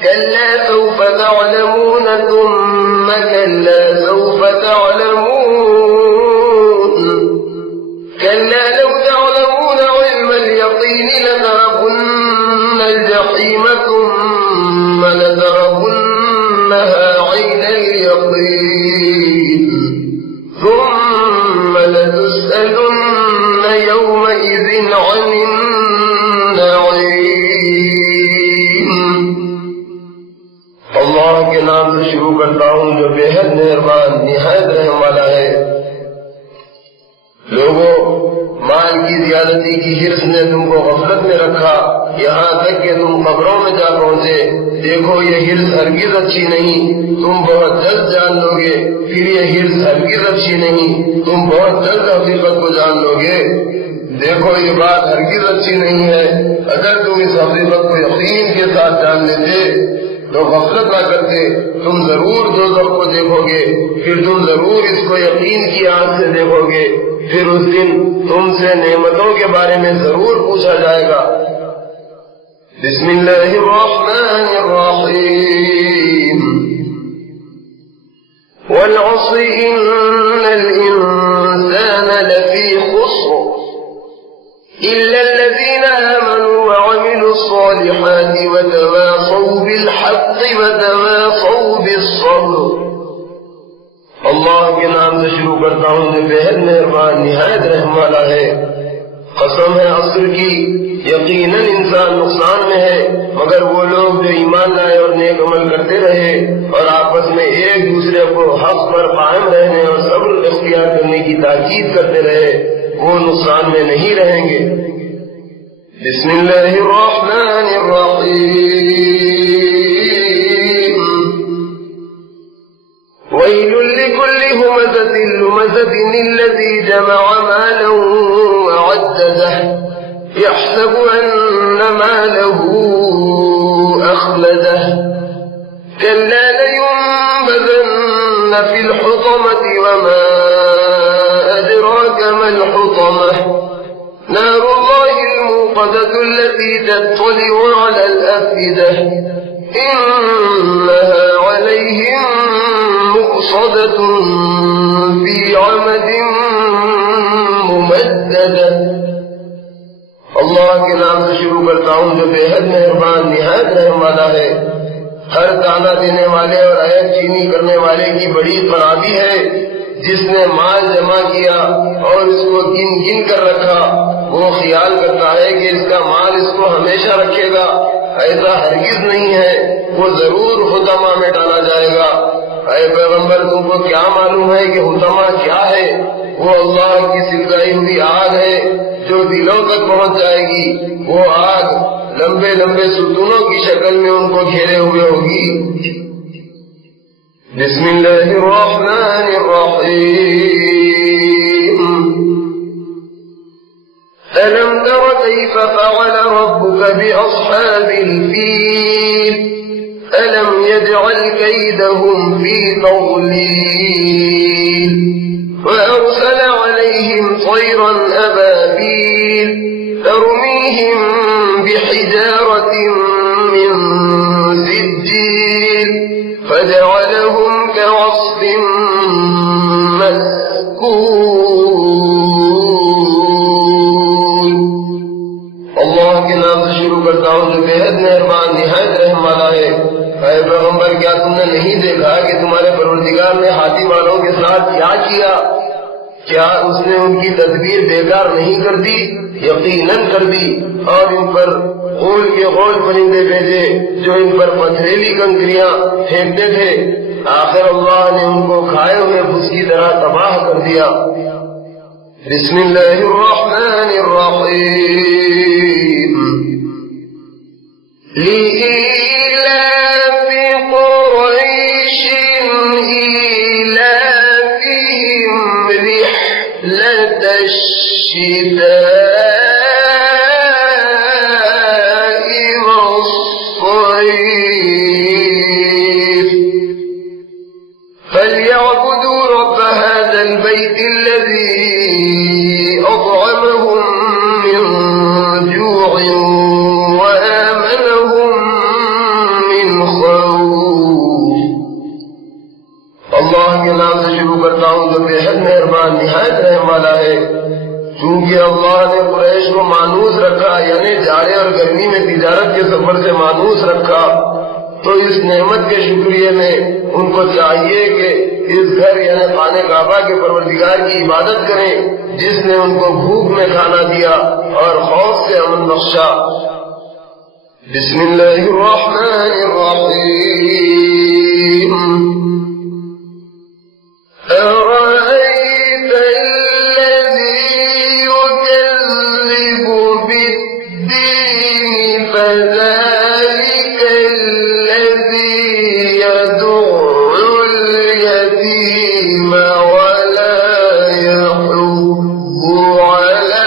كلا سوف تعلمون ثم كلا سوف تعلمون كلا لو تعلمون علم اليقين لترون الجحيم ثم لترونها عين اليقين ثم لتسألن يومئذ عن النعيم۔ اللہ کے نام سے شروع کرتا ہوں جو بے حد مہربان نہایت رحم والا ہے۔ لوگوں، مال کی زیادتی کی حرص نے تم کو غفلت میں رکھا یہاں تک کہ تم قبروں میں جا پہنچے۔ دیکھو یہ حرص ہرگز اچھی نہیں، تم بہت جلد جان لو گے۔ پھر یہ حرص ہرگز اچھی نہیں، تم بہت جلد حقیقت کو جان لو گے۔ دیکھو یہ بات ہرگز اچھی نہیں ہے، اگر تم اس حقیقت کو یقین کے ساتھ جان لیتے تو غفلت نہ کرتے، تم ضرور دوزخ کو دیکھو گے، پھر تم ضرور اس کو یقین کی آنکھ سے دیکھو گے، پھر اس دن تم سے نعمتوں کے بارے میں ضرور پوچھا جائے گا۔ بسم اللہ الرحمن الرحیم۔ والعصر ان الانسان لفی خسر الا الذین آمنوا وعملوا الصالحات وتواصوا بالحق وتواصوا بالصبر۔ اللہ کے نام سے شروع کرتا ہوں جو بے حد مہربان نہایت رحم والا ہے۔ قسم ہے عصر کی، یقیناً انسان نقصان میں ہے مگر وہ لوگ جو ایمان لائے اور نیک عمل کرتے رہے اور آپس میں ایک دوسرے کو حق پر قائم رہنے اور صبر اختیار کرنے کی تاکید کرتے رہے، وہ نقصان میں نہیں رہیں گے۔ بسم اللہ الرحمن الرحیم۔ ویل لکل ہمزۃ لمزۃ الذی جمع مالا وعددہ يحسب أن ماله أخلده كلا لينبذن في الحطمة وما أدراك ما الحطمة نار الله الموقدة التي تطلع على الأفئدة إنها عليهم مؤصدة في عمد ممددة۔ اللہ کے نام سے شروع کرتا ہوں جو بے حد مہربان نہایت رحم والا ہے۔ ہر تانا دینے والے اور عیب چینی کرنے والے کی بڑی خرابی ہے جس نے مال جمع کیا اور اس کو گن گن کر رکھا، وہ خیال کرتا ہے کہ اس کا مال اس کو ہمیشہ رکھے گا، ایسا ہرگز نہیں ہے، وہ ضرور حطمہ میں ڈالا جائے گا۔ اے پیغمبر، تم کو کیا معلوم ہے کہ حطمہ کیا ہے؟ وہ اللہ کی سلگائی ہوئی آگ ہے جو دلوں تک پہنچ جائے گی۔ وہ آگ لمبے لمبے ستونوں کی شکل میں ان کو گھیرے ہوئے ہوگی۔ بسم اللہ الرحمن الرحیم۔ ألم تر كيف فعل ربك بأصحاب الفيل ألم يجعل كيدهم في تضليل وأرسل عليهم طيرا أبابيل ترميهم بحجارة من سجيل فجعلهم كعصف مأكول۔ اللہ کے نام سے شروع کرتا ہوں جو بے حد مہربان نہایت رحم والا ہے۔ اے پیغمبر، کیا تم نے نہیں دیکھا کہ تمہارے پروردگار نے ہاتھی والوں کے ساتھ کیا کیا؟ کیا اس نے ان کی تدبیر بیکار نہیں کر دی؟ یقیناً کر دی، اور ان پر غول کے غول پرندے بھیجے جو ان پر پتھریلی کنکریاں پھینکتے تھے۔ آخر اللہ نے ان کو کھائے ہوئے بھس کی طرح تباہ کر دیا۔ بسم اللہ الرحمن الرحیم۔ لإيلاف قریش إيلافهم رحلة الشتاء والصيف فليعبدوا رب هذا البيت الذي أطعمهم من جوع وآمنهم من خوف۔ اللہ کے نام سے شروع کرتا ہوں جو بے حد مہربان نہایت رحم والا ہے۔ چونکہ اللہ نے قریش کو مانوس رکھا، یعنی جاڑے اور گرمی میں تجارت کے سفر سے مانوس رکھا، تو اس نعمت کے شکریہ میں ان کو چاہیے کہ اس گھر یعنی خانہ کعبہ کے پروردگار کی عبادت کریں جس نے ان کو بھوک میں کھانا دیا اور خوف سے امن بخشا۔ بسم اللہ الرحمن الرحیم۔ أرأيت الذي يكذب بالدين فذلك الذي يدع اليتيم ولا يحض على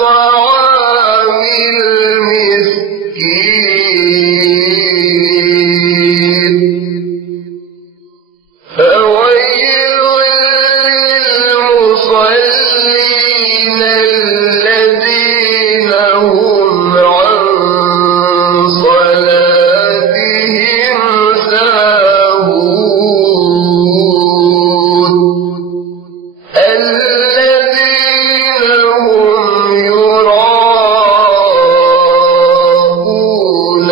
طعام المسكين فويل للمصلين الذين هم عن صلاتهم ساهون الذين هم يراءون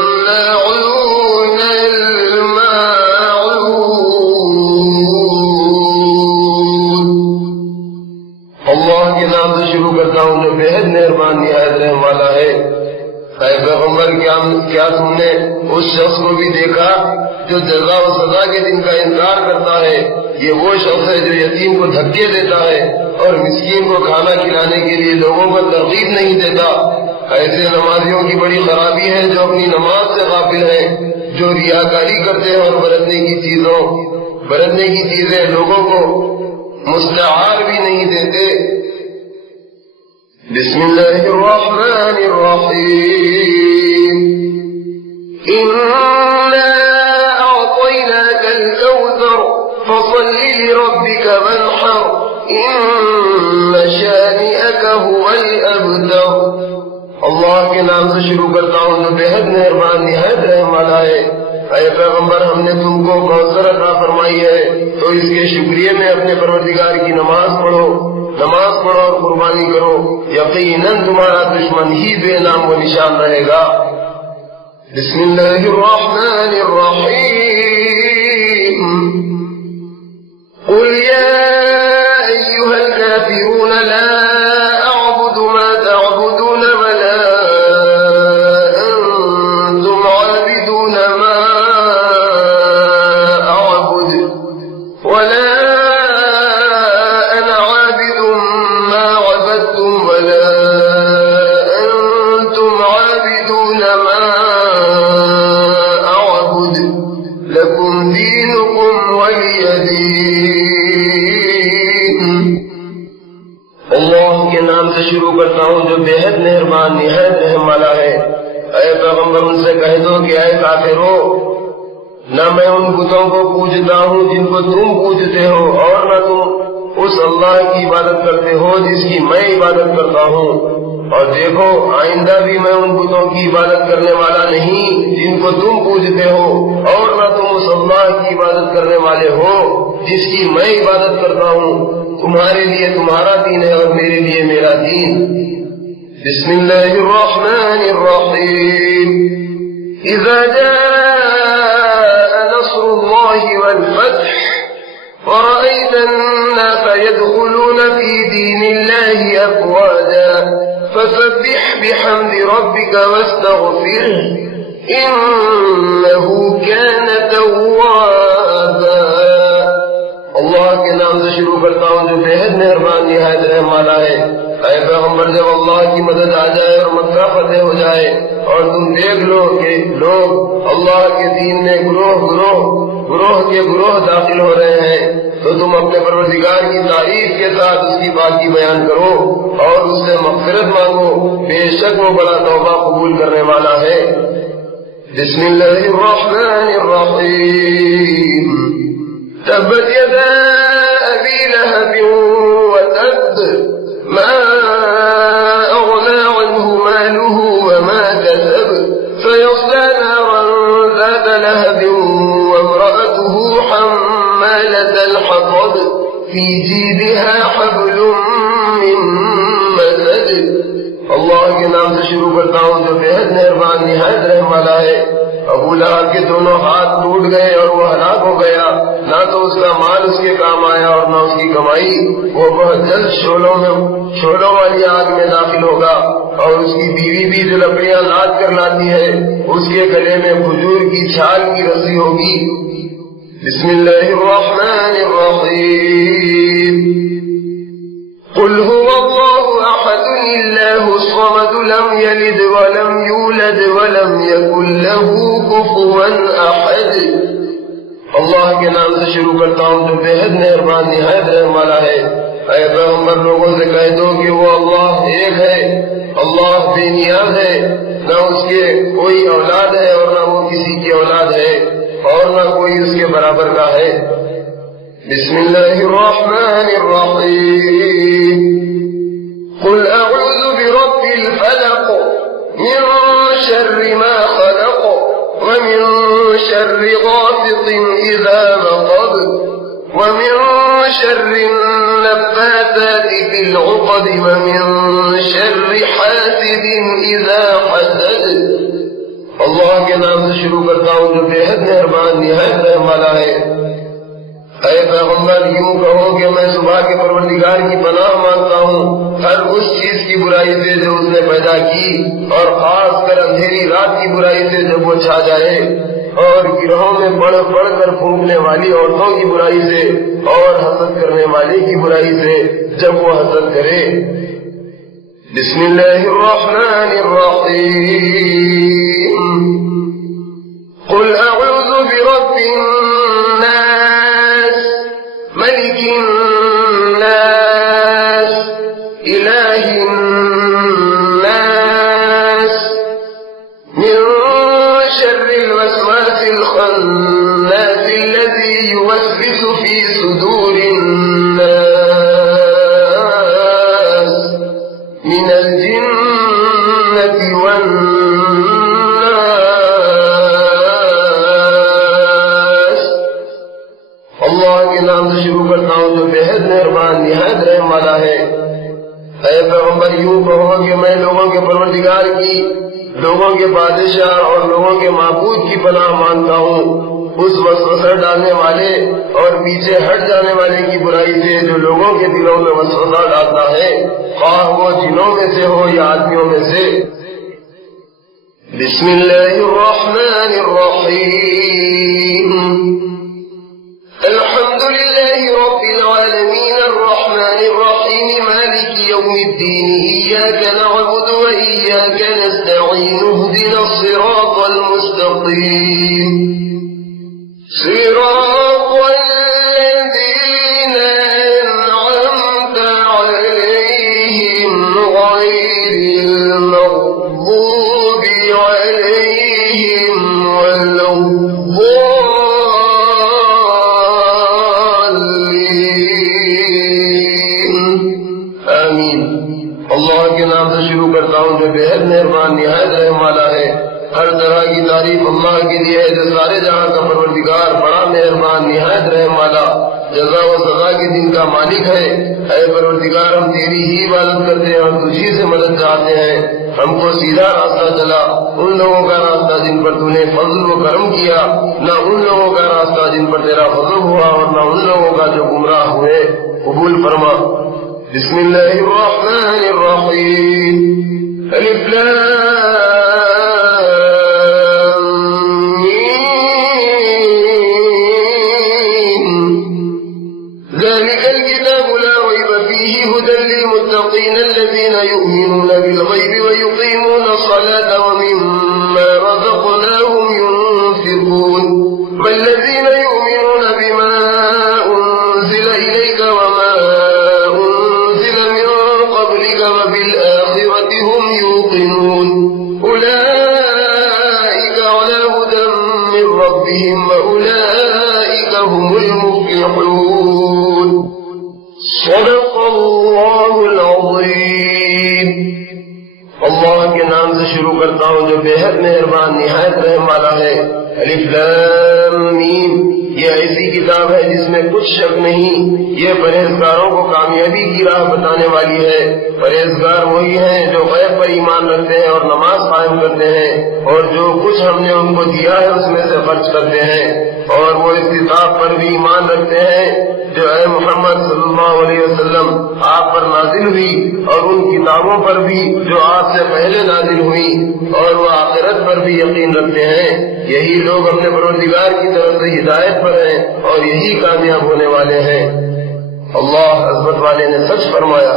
ويمنعون الماعون۔ اللہ کے نام سے شروع کرتا ہوں جو بے حد مہربان نہایت رحم والا ہے۔ اے پیغمبر، کیا تم نے اس شخص کو بھی دیکھا جو جزا و سزا کے دن کا انکار کرتا ہے؟ یہ وہ شخص ہے جو یتیم کو دھکے دیتا ہے اور مسکین کو کھانا کھلانے کے لیے لوگوں کو ترغیب نہیں دیتا۔ ایسے نمازیوں کی بڑی خرابی ہے جو اپنی نماز سے غافل ہیں، جو ریاکاری کرتے ہیں اور برتنے کی چیزیں لوگوں کو مستعار بھی نہیں دیتے۔ بسم اللہ الرحمن الرحیم۔ إنا أعطيناك الكوثر فصل لربك وانحر إن شانئك هو الأبتر۔ اللہ کے نام سے شروع کرتا ہوں جو بے حد مہربان نہایت رحم والا ہے۔ اے پیغمبر، ہم نے تم کو کوثر عطا فرمائی ہے تو اس کے شکریہ میں اپنے پروردگار کی نماز پڑھو اور قربانی کرو، یقیناً تمہارا دشمن ہی بے نام و نشان رہے گا۔ بسم اللہ الرحمن الرحیم۔ قل يا أيها الكافرون لا أعبد ما تعبدون ولا أنتم عابدون ما أعبد ولا أنا عابد ما عبدتم ولا أنتم عابدون ما أعبد لكم دينكم ولي دين. اللہ کے نام سے شروع کرتا ہوں جو بے حد مہربان نہایت رحم والا ہے. اے پیغمبر ان سے کہہ دو کہ اے کافرو، نہ میں ان بتوں کو پوجتا ہوں جن کو تم پوجتے ہو، اور نہ تم اس اللہ کی عبادت کرتے ہو جس کی میں عبادت کرتا ہوں. اور دیکھو آئندہ بھی میں ان بتوں کی عبادت کرنے والا نہیں جن کو تم پوجتے ہو، اور نہ تم اس اللہ کی عبادت کرنے والے ہو جس کی میں عبادت کرتا ہوں. تمہارے لیے تمہارا دین ہے اور میرے لیے میرا دین. بسم اللہ الرحمن الرحیم. اذا جاء نصر اللہ والفتح ورأيت الناس يدخلون في دين الله أفواجا فسبح بحمد ربك واستغفره إنه كان توابا. اللہ کے نام سے شروع کرتا ہوں جو بے حد مہربان نہایت رحم والا ہے. اے پیغمبر جب اللہ کی مدد آ جائے اور مکہ فتح ہو جائے اور تم دیکھ لو کہ لوگ اللہ کے دین میں گروہ کے گروہ داخل ہو رہے ہیں تو تم اپنے پروردگار کی تعریف کے ساتھ اس کی پاکی بیان کرو اور اس سے مغفرت مانگو، بے شک وہ بڑا توبہ قبول کرنے والا ہے. بسم اللہ الرحمن الرحیم. تبت يدا أبي لهب وتب ما أغنى عنه ماله وما كسب سيصلى نارا ذات لهب وامرأته حمالة الحطب في جيدها حبل من مسد. اللہ کے نام سے شروع کرتا ہوں جو بے حد مہربان نہایت رحم والا ہے. ابو لہب کے دونوں ہاتھ ٹوٹ گئے اور وہ ہلاک ہو گیا. نہ تو اس کا مال اس کے کام آیا اور نہ اس کی کمائی. وہ بہت جلد شعلوں والی آگ میں داخل ہوگا اور اس کی بیوی بھی جو لکڑیاں لاد کر لاتی ہے اس کے گلے میں کھجور کی چھال کی رسی ہوگی. بسم اللہ الرحمن الرحیم. قل هو الله احد الله الصمد لم يلد ولم يولد ولم يكن له كفوا احد. اللہ کے نام سے شروع کرتا ہوں جو بے حد مہربان نہایت رحم والا ہے. اے پیغمبر لوگوں سے کہہ دو کہ وہ اللہ ایک ہے، اللہ بے نیاز ہے، نہ اس کے کوئی اولاد ہے اور نہ وہ کسی کی اولاد ہے اور نہ کوئی اس کے برابر کا ہے. بسم اللہ الرحمن الرحیم. قل اعوذ برب الفلق من شر ما خلق ومن شر غاسق اذا وقب ومن شر النفاثات في العقد ومن شر حاسد اذا حسد. اللہ کے نام سے شروع کرتا ہوں جو بے حد مہربان نہایت رحم والا ہے. اے پیغمبر یوں کہو کہ میں صبح کے پروردگار کی پناہ مانگتا ہوں ہر اس چیز کی برائی سے جو اس نے پیدا کی اور خاص کر اندھیری رات کی برائی سے جب وہ چھا جائے اور گروہوں میں بڑھ کر پھونکنے والی عورتوں کی برائی سے اور حسد کرنے والے کی برائی سے جب وہ حسد کرے. بسم اللہ الرحمن الرحیم. قل اعوذ برب الناس ملك الناس إله الناس من شر الوسواس الخناس الذي يوسوس في صدور الناس من الجنة والناس. اللہ کے نام سے شروع کرتا ہوں جو بے حد مہربان نہایت رحم والا ہے. اے پیغمبر یوں کہو کہ میں لوگوں کے پروردگار کی، لوگوں کے بادشاہ اور لوگوں کے معبود کی پناہ مانگتا ہوں اس وسوسہ ڈالنے والے اور پیچھے ہٹ جانے والے کی برائی سے جو لوگوں کے دلوں میں وسوسہ ڈالتا ہے، خواہ وہ جنوں میں سے ہو یا آدمیوں میں سے۔ بسم اللہ الرحمن الرحیم، الحمد للہ رب العالمین الرحمن الرحیم مالک یوم الدین، ایاک نعبد و ایاک نستعین، اہدنا الصراط المستقیم، صراط الذین انعمت علیہم غیر المغضوب علیہم ولا الضالین، آمین۔ اللہ کے نام سے شروع کرتا ہوں جو بےحد مہربان نہایت رحم والا ہے۔ ہر طرح کی تعریف اللہ کے لیے ہے جو سارے جہاں کا پروردگار، بڑا مہربان نہایت رحم والا، جزا و سزا کے دن کا مالک ہے۔ اے پروردگار، ہم تیری ہی عبادت کرتے ہیں اور تجھی سے مدد چاہتے ہیں۔ ہم کو سیدھا راستہ چلا، ان لوگوں کا راستہ جن پر تو نے فضل و کرم کیا، نہ ان لوگوں کا راستہ جن پر تیرا فضل ہوا، اور نہ ان لوگوں کا جو گمراہ ہوئے۔ قبول فرما۔ بسم اللہ الرحمن الرحیم، الف لام میم، ذلك الكتاب لا ريب فيه هدى للمتقين الذين يؤمنون بالغيب ويقيمون الصلاة ومما رزقناهم ينفقون، والذين يؤمنون بما أنزل إليك وما أنزل من قبلك وبالآخرة هم يوقنون، أولئك على هدى من ربهم وأولئك هم المفلحون۔ صدق اللہ العظیم۔ اللہ کے نام سے شروع کرتا ہوں جو بےحد مہربان نہایت رحم والا ہے۔ الف لام میم، یہ ایسی کتاب ہے جس میں کچھ شک نہیں، یہ پرہیزگاروں کو کامیابی کی راہ بتانے والی ہے۔ پرہیزگار وہی ہیں جو غیب پر ایمان رکھتے ہیں اور نماز قائم کرتے ہیں، اور جو کچھ ہم نے ان کو دیا ہے اس میں سے خرچ کرتے ہیں، اور وہ اس کتاب پر بھی ایمان رکھتے ہیں جو اے محمد صلی اللہ علیہ وسلم آپ پر نازل ہوئی، اور ان کتابوں پر بھی جو آپ سے پہلے نازل ہوئی، اور وہ آخرت پر بھی یقین رکھتے ہیں۔ یہی لوگ اپنے پروردگار کی طرف سے ہدایت پر ہیں اور یہی کامیاب ہونے والے ہیں۔ اللہ عزت والے نے سچ فرمایا۔